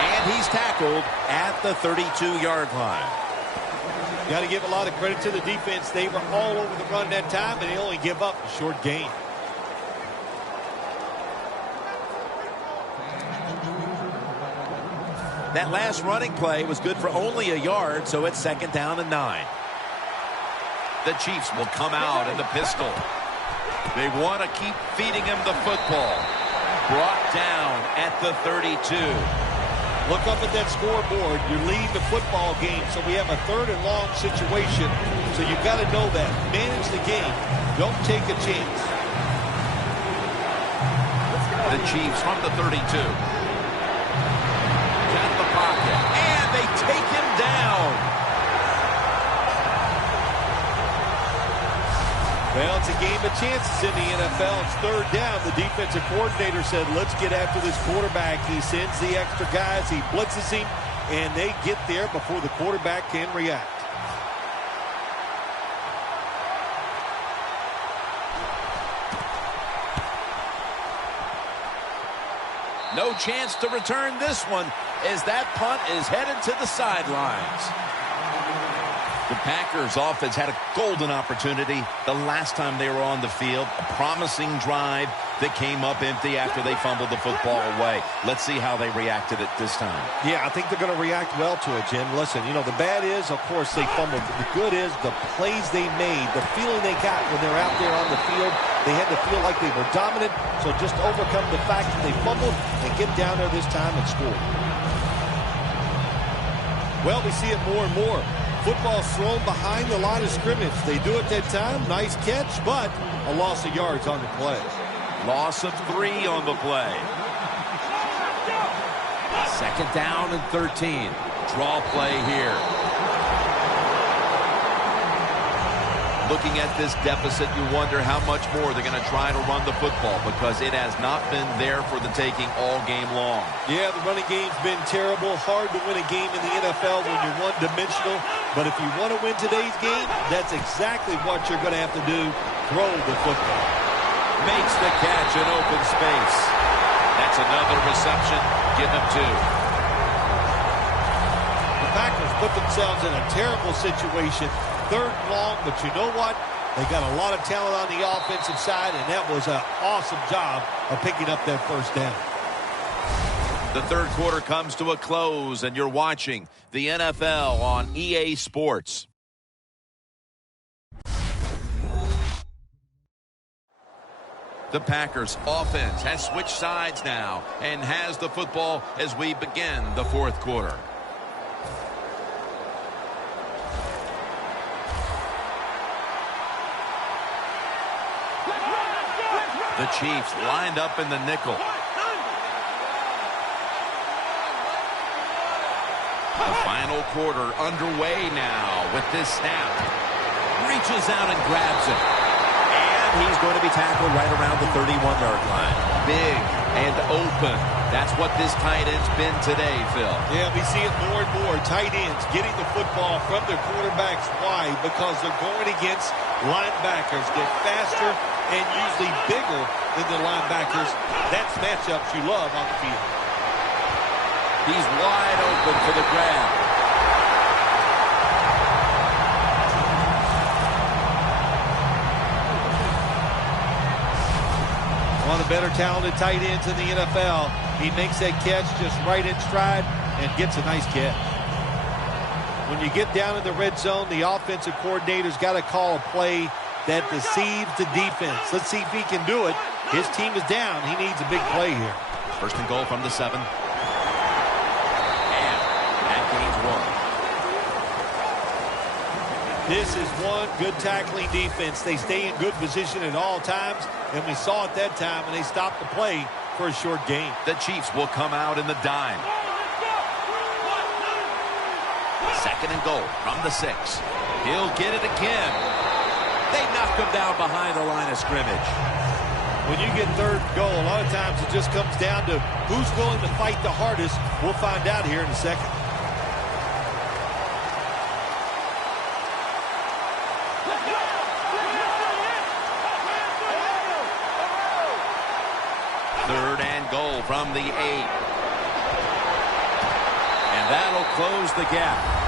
And he's tackled at the 32-yard line. Got to give a lot of credit to the defense. They were all over the run that time, and they only give up a short gain. That last running play was good for only a yard, so it's 2nd down and 9. The Chiefs will come out in the pistol. They want to keep feeding him the football. Brought down at the 32. Look up at that scoreboard. You're leading the football game, so we have a 3rd and long situation. So you've got to know that. Manage the game. Don't take a chance. The Chiefs from the 32. Got the pocket. And they take him down. Well, it's a game of chances in the NFL. It's 3rd down. The defensive coordinator said, let's get after this quarterback. He sends the extra guys. He blitzes him, and they get there before the quarterback can react. No chance to return this one as that punt is headed to the sidelines. The Packers offense had a golden opportunity the last time they were on the field. A promising drive that came up empty after they fumbled the football away. Let's see how they reacted it this time. Yeah, I think they're going to react well to it, Jim. Listen, you know, the bad is, of course, they fumbled. The good is the plays they made, the feeling they got when they're out there on the field. They had to feel like they were dominant. So just overcome the fact that they fumbled and get down there this time and score. Well, we see it more and more. Football thrown behind the line of scrimmage. They do it that time. Nice catch, but a loss of yards on the play. Loss of 3 on the play. 2nd down and 13. Draw play here. Looking at this deficit, you wonder how much more they're going to try to run the football because it has not been there for the taking all game long. Yeah, the running game's been terrible. Hard to win a game in the NFL when you're one-dimensional. But if you want to win today's game, that's exactly what you're going to have to do. throw the football. Makes the catch in open space. That's another reception. Give him 2. The Packers put themselves in a terrible situation. 3rd and long, but you know what? They got a lot of talent on the offensive side, and that was an awesome job of picking up that first down. The 3rd quarter comes to a close, and you're watching the NFL on EA Sports. The Packers offense has switched sides now and has the football as we begin the 4th quarter. The Chiefs lined up in the nickel. The final quarter underway now with this snap. Reaches out and grabs it. And he's going to be tackled right around the 31-yard line. Big and open. That's what this tight end's been today, Phil. Yeah, we see it more and more. Tight ends getting the football from their quarterbacks. Why? Because they're going against linebackers. They're faster and usually bigger than the linebackers. That's matchups you love on the field. He's wide open for the grab. One of the better talented tight ends in the NFL. He makes that catch just right in stride and gets a nice catch. When you get down in the red zone, the offensive coordinator's got to call a play that deceives the defense. Let's see if he can do it. His team is down. He needs a big play here. 1st and goal from the 7. And that gains 1. This is one good tackling defense. They stay in good position at all times, and we saw it that time, and they stopped the play for a short gain. The Chiefs will come out in the dime. 2nd and goal from the 6. He'll get it again. They knock him down behind the line of scrimmage. When you get 3rd and goal, a lot of times it just comes down to who's willing to fight the hardest. We'll find out here in a second. Third and goal from the 8. And that'll close the gap.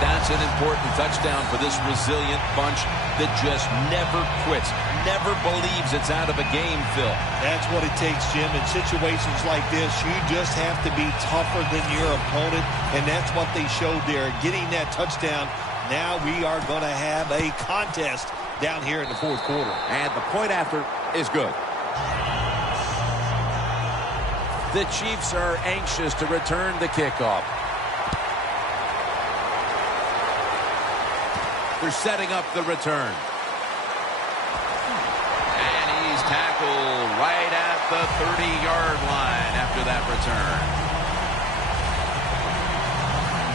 That's an important touchdown for this resilient bunch that just never quits, never believes it's out of a game, Phil. That's what it takes, Jim. In situations like this, you just have to be tougher than your opponent, and that's what they showed there, getting that touchdown. Now we are going to have a contest down here in the 4th quarter. And the point after is good. The Chiefs are anxious to return the kickoff. They're setting up the return. And he's tackled right at the 30-yard line after that return.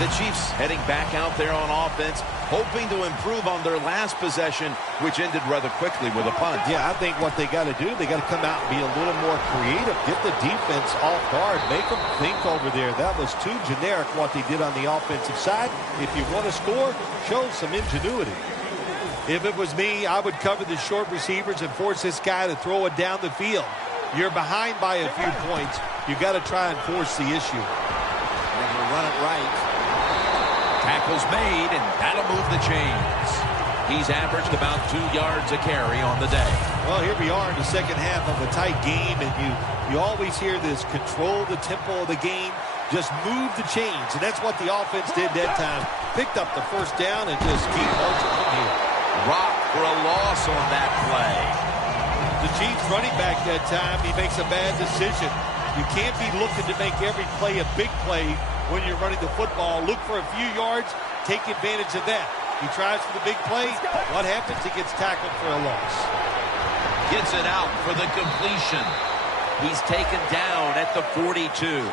The Chiefs heading back out there on offense, hoping to improve on their last possession, which ended rather quickly with a punt. Yeah, I think what they got to do, they got to come out and be a little more creative, get the defense off guard, make them think over there. That was too generic what they did on the offensive side. If you want to score, show some ingenuity. If it was me, I would cover the short receivers and force this guy to throw it down the field. You're behind by a few points. You got to try and force the issue. And we'll run it right. Tackle's made, and that'll move the chains. He's averaged about 2 yards a carry on the day. Well, here we are in the second half of a tight game, and you always hear this, control the tempo of the game, just move the chains, and that's what the offense did that time. Picked up the first down and just keep marching from here. Rock for a loss on that play. The Chiefs running back that time, he makes a bad decision. You can't be looking to make every play a big play when you're running the football. Look for a few yards, take advantage of that. He tries for the big play. What happens? He gets tackled for a loss. Gets it out for the completion. He's taken down at the 42.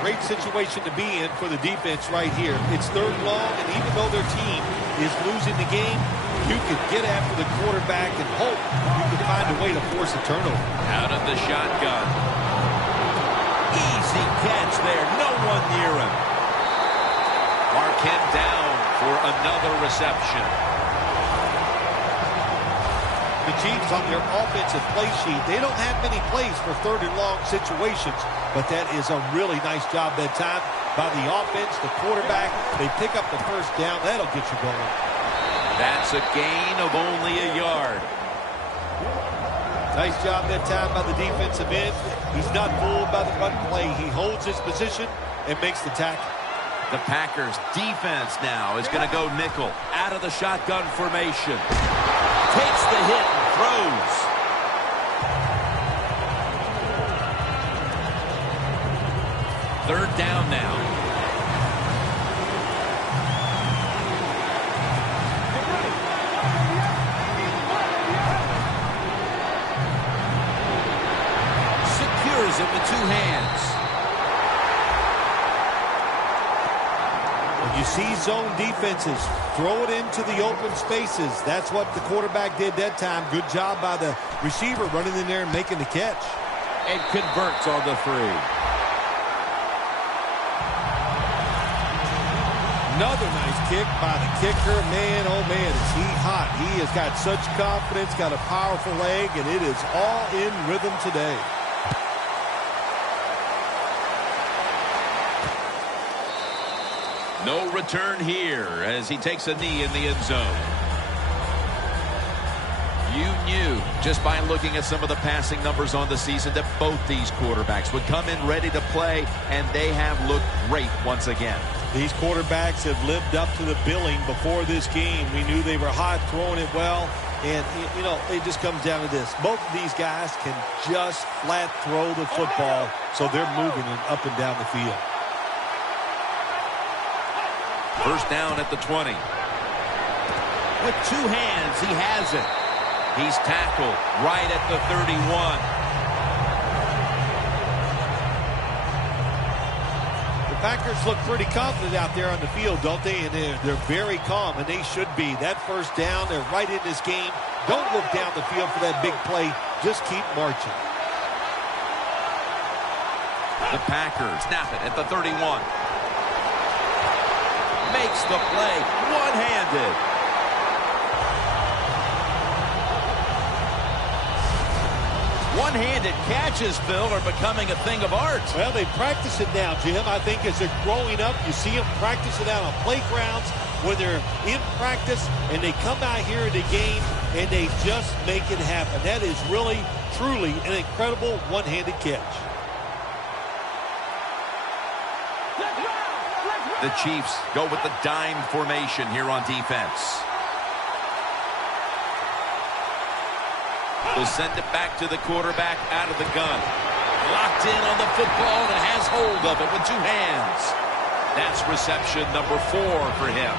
Great situation to be in for the defense right here. It's third and long, and even though their team is losing the game, you can get after the quarterback and hope you can find a way to force a turnover. Out of the shotgun. Easy catch there. No one near him. Mark him down for another reception. The Chiefs on their offensive play sheet, they don't have many plays for third and long situations, but that is a really nice job that time by the offense, the quarterback. They pick up the first down. That'll get you going. That's a gain of only a yard. Nice job that time by the defensive end. He's not fooled by the run play. He holds his position and makes the tackle. The Packers defense now is going to go nickel out of the shotgun formation. Takes the hit and throws. Third down now. Secures it with two hands. When you see zone defenses, throw it into the open spaces. That's what the quarterback did that time. Good job by the receiver running in there and making the catch. And converts on the three. Another nice kick by the kicker. Man, oh man, is he hot. He has got such confidence, got a powerful leg, and it is all in rhythm today. No return here as he takes a knee in the end zone. You knew just by looking at some of the passing numbers on the season that both these quarterbacks would come in ready to play, and they have looked great once again. These quarterbacks have lived up to the billing before this game. We knew they were hot, throwing it well, and, you know, it just comes down to this. Both of these guys can just flat throw the football, so they're moving it up and down the field. First down at the 20. With two hands, he has it. He's tackled right at the 31. The Packers look pretty confident out there on the field, don't they? And they're very calm, and they should be. That first down, they're right in this game. Don't look down the field for that big play. Just keep marching. The Packers snap it at the 31. Makes the play one-handed. One-handed catches, Phil, are becoming a thing of art. Well, they practice it now, Jim. I think as they're growing up, you see them practice it out on playgrounds when they're in practice, and they come out here in the game, and they just make it happen. That is really, truly an incredible one-handed catch. The Chiefs go with the dime formation here on defense. They'll send it back to the quarterback out of the gun. Locked in on the football and has hold of it with two hands. That's reception number 4 for him.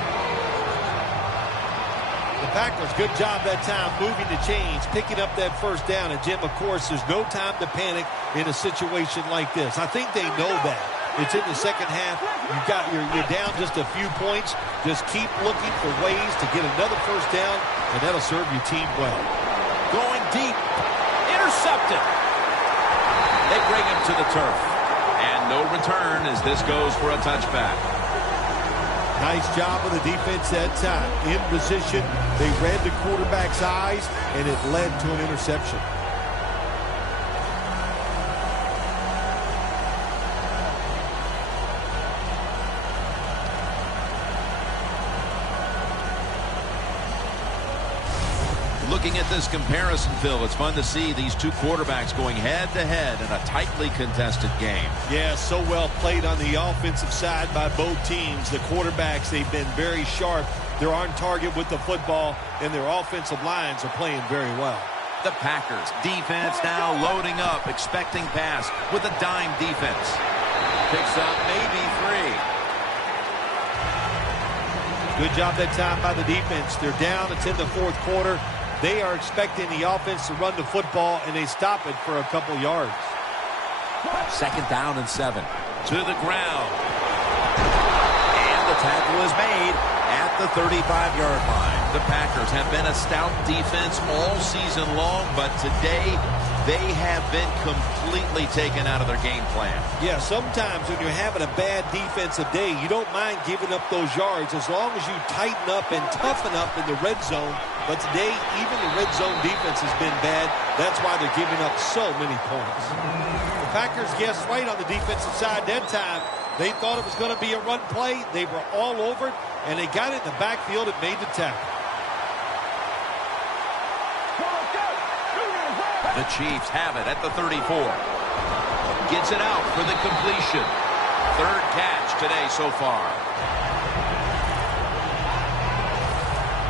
The Packers, good job that time moving the chains, picking up that first down. And, Jim, of course, there's no time to panic in a situation like this. I think they know that. It's in the second half. You're down just a few points. Just keep looking for ways to get another first down, and that'll serve your team well. Going deep. Intercepted. They bring him to the turf. And no return as this goes for a touchback. Nice job of the defense that time. In position, they read the quarterback's eyes, and it led to an interception. Looking at this comparison, Phil, it's fun to see these two quarterbacks going head-to-head in a tightly contested game. Yeah, so well played on the offensive side by both teams. The quarterbacks, they've been very sharp. They're on target with the football, and their offensive lines are playing very well. The Packers defense now loading up, expecting pass with a dime defense. Picks up maybe 3. Good job that time by the defense. They're down. It's in the fourth quarter. They are expecting the offense to run the football, and they stop it for a couple yards. Second down and 7. to the ground. And the tackle is made at the 35-yard line. The Packers have been a stout defense all season long, but today they have been completely taken out of their game plan. Yeah, sometimes when you're having a bad defensive day, you don't mind giving up those yards as long as you tighten up and toughen up in the red zone. But today, even the red zone defense has been bad. That's why they're giving up so many points. The Packers guessed right on the defensive side that time. They thought it was going to be a run play. They were all over it, and they got it in the backfield and made the tackle. The Chiefs have it at the 34. Gets it out for the completion. Third catch today so far.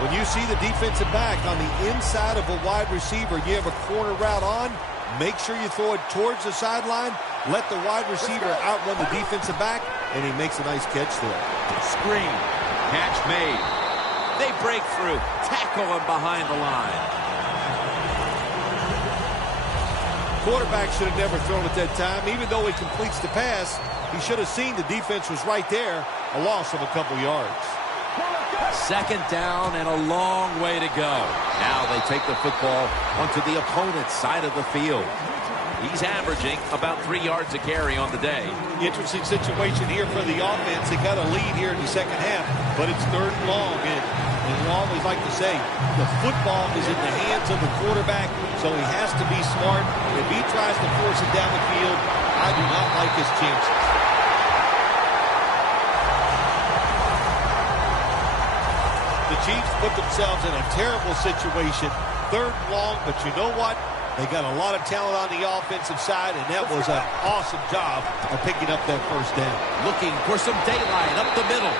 When you see the defensive back on the inside of a wide receiver, you have a corner route on, make sure you throw it towards the sideline, let the wide receiver outrun the defensive back, and he makes a nice catch there. Screen. Catch made. They break through. Tackle him behind the line. Quarterback should have never thrown it that time. Even though he completes the pass, he should have seen the defense was right there. A loss of a couple yards. Second down and a long way to go. Now they take the football onto the opponent's side of the field. He's averaging about 3 yards a carry on the day. Interesting situation here for the offense. They got a lead here in the second half, but it's third and long. And you always like to say, the football is in the hands of the quarterback, so he has to be smart. If he tries to force it down the field, I do not like his chances. The Chiefs put themselves in a terrible situation. Third and long, but you know what? They got a lot of talent on the offensive side, and that was an awesome job of picking up that first down. Looking for some daylight up the middle.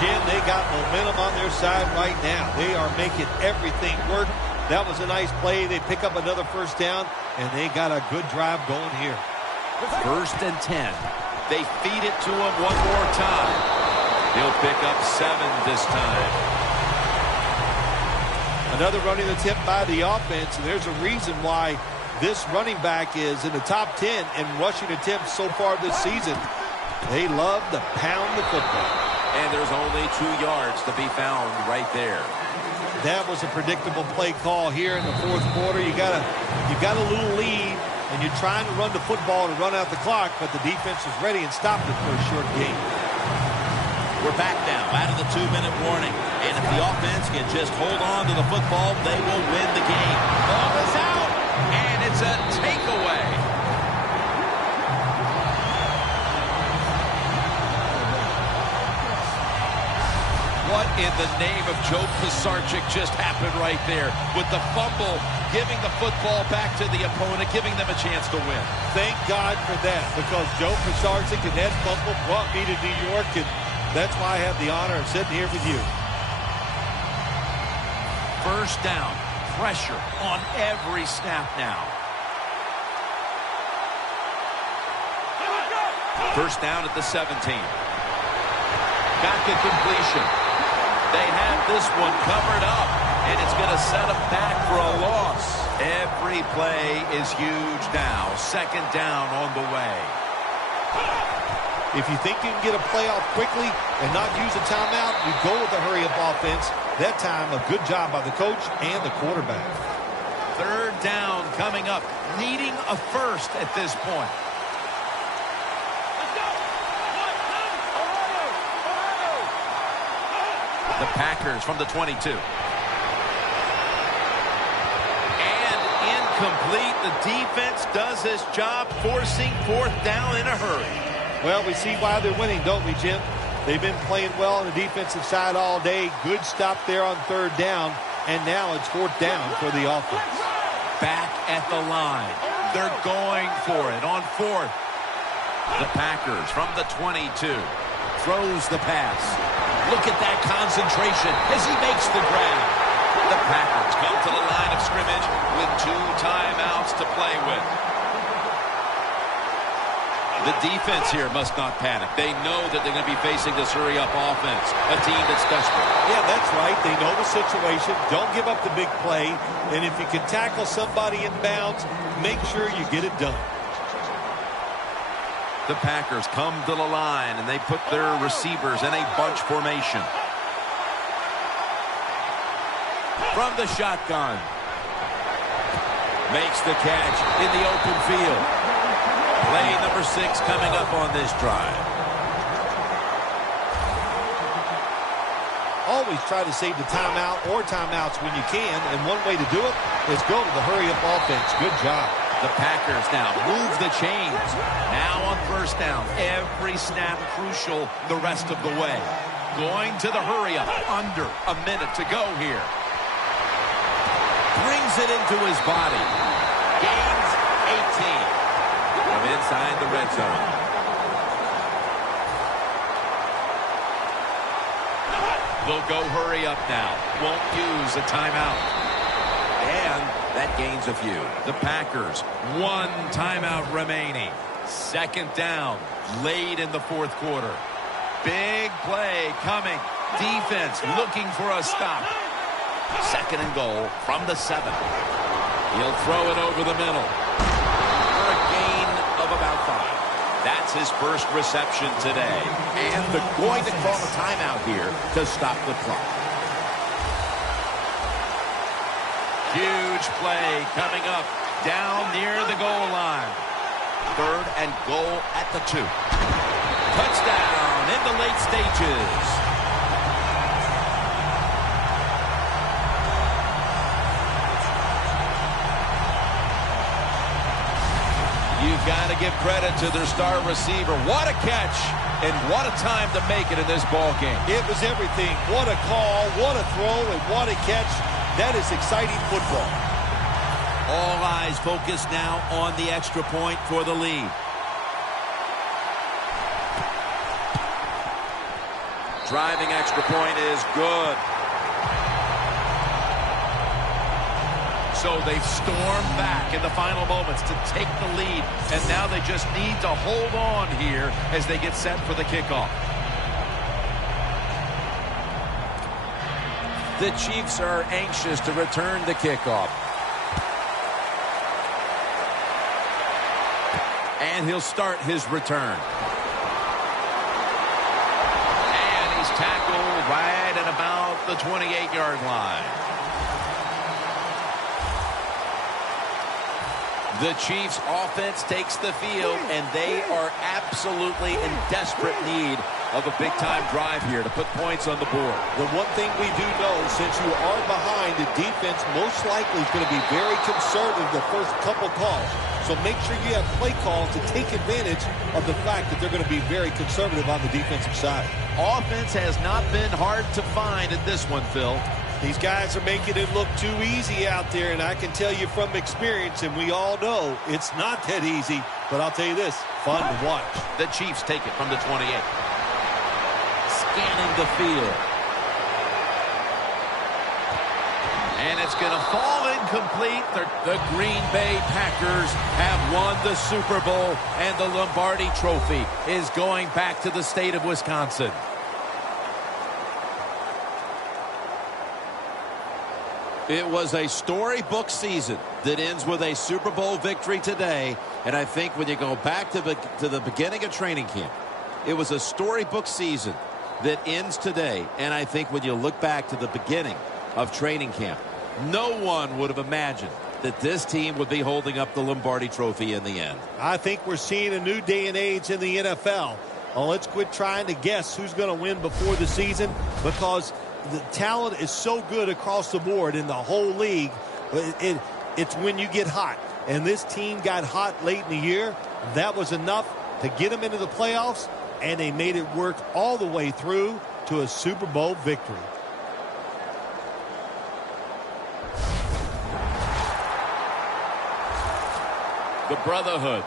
Jim, they got momentum on their side right now. They are making everything work. That was a nice play. They pick up another first down, and they got a good drive going here. First and 10. They feed it to him one more time. He'll pick up 7 this time. Another running attempt by the offense, and there's a reason why this running back is in the top 10 in rushing attempts so far this season. They love to pound the football. And there's only 2 yards to be found right there. That was a predictable play call here in the fourth quarter. You got a little lead, and you're trying to run the football to run out the clock, but the defense was ready and stopped it for a short game. We're back now out of the 2-minute warning. And if the offense can just hold on to the football, they will win the game. Ball is out, and it's a takeaway. What in the name of Joe Pisarcik just happened right there with the fumble, giving the football back to the opponent, giving them a chance to win. Thank God for that, because Joe Pisarcik and that fumble brought me to New York, and that's why I have the honor of sitting here with you. First down, pressure on every snap now. First down at the 17. Got the completion. They have this one covered up, and it's going to set them back for a loss. Every play is huge now. Second down on the way. If you think you can get a playoff quickly and not use a timeout, you go with a hurry-up offense. That time, a good job by the coach and the quarterback. Third down coming up, needing a first at this point. The Packers from the 22. And incomplete. The defense does his job, forcing fourth down in a hurry. Well, we see why they're winning, don't we, Jim? They've been playing well on the defensive side all day. Good stop there on third down. And now it's fourth down for the offense. Back at the line. They're going for it on fourth. The Packers from the 22. Throws the pass. Look at that concentration as he makes the grab. The Packers come to the line of scrimmage with 2 timeouts to play with. The defense here must not panic. They know that they're going to be facing this hurry-up offense, a team that's desperate. Yeah, that's right. They know the situation. Don't give up the big play. And if you can tackle somebody in bounds, make sure you get it done. The Packers come to the line, and they put their receivers in a bunch formation. From the shotgun. Makes the catch in the open field. Play number 6 coming up on this drive. Always try to save the timeout or timeouts when you can, and one way to do it is go to the hurry-up offense. Good job. The Packers now move the chains. Now on first down. Every snap crucial the rest of the way. Going to the hurry-up. Under a minute to go here. Brings it into his body. Gains 18. From inside the red zone. They'll go hurry up now. Won't use a timeout. And that gains a few. The Packers, 1 timeout remaining. Second down, late in the fourth quarter. Big play coming. Defense looking for a stop. Second and goal from the 7. He'll throw it over the middle. For a gain of about 5. That's his first reception today. And they're going to call a timeout here to stop the clock. Huge play coming up down near the goal line. Third and goal at the 2. Touchdown in the late stages. You've got to give credit to their star receiver. What a catch, and what a time to make it in this ball game. It was everything. What a call, what a throw, and what a catch. That is exciting football. All eyes focused now on the extra point for the lead. Driving extra point is good. So they've stormed back in the final moments to take the lead. And now they just need to hold on here as they get set for the kickoff. The Chiefs are anxious to return the kickoff. And he'll start his return. And he's tackled right at about the 28-yard line. The Chiefs offense takes the field, and they are absolutely in desperate need of a big-time drive here to put points on the board. The one thing we do know, since you are behind, the defense most likely is going to be very conservative the first couple calls. So make sure you have play calls to take advantage of the fact that they're going to be very conservative on the defensive side. Offense has not been hard to find in this one, Phil. These guys are making it look too easy out there, and I can tell you from experience, and we all know it's not that easy, but I'll tell you this, fun to watch. The Chiefs take it from the 28. Scanning the field. And it's going to fall incomplete. The Green Bay Packers have won the Super Bowl, and the Lombardi Trophy is going back to the state of Wisconsin. It was a storybook season that ends with a Super Bowl victory today. And I think when you go back to the beginning of training camp, it was a storybook season that ends today. And I think when you look back to the beginning of training camp, no one would have imagined that this team would be holding up the Lombardi Trophy in the end. I think we're seeing a new day and age in the NFL. Well, let's quit trying to guess who's going to win before the season, because the talent is so good across the board in the whole league. It's when you get hot. And this team got hot late in the year. That was enough to get them into the playoffs, and they made it work all the way through to a Super Bowl victory. The brotherhood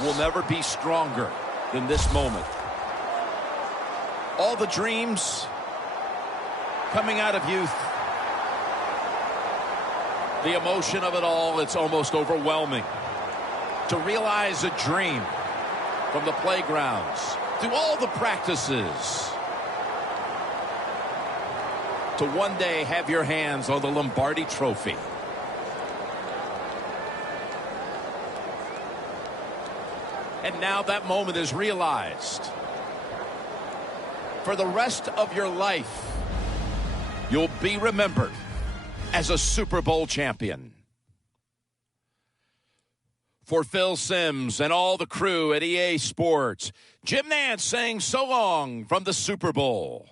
will never be stronger than this moment. All the dreams coming out of youth. The emotion of it all, it's almost overwhelming. To realize a dream from the playgrounds, through all the practices, to one day have your hands on the Lombardi Trophy. And now that moment is realized. For the rest of your life, you'll be remembered as a Super Bowl champion. For Phil Simms and all the crew at EA Sports, Jim Nance saying so long from the Super Bowl.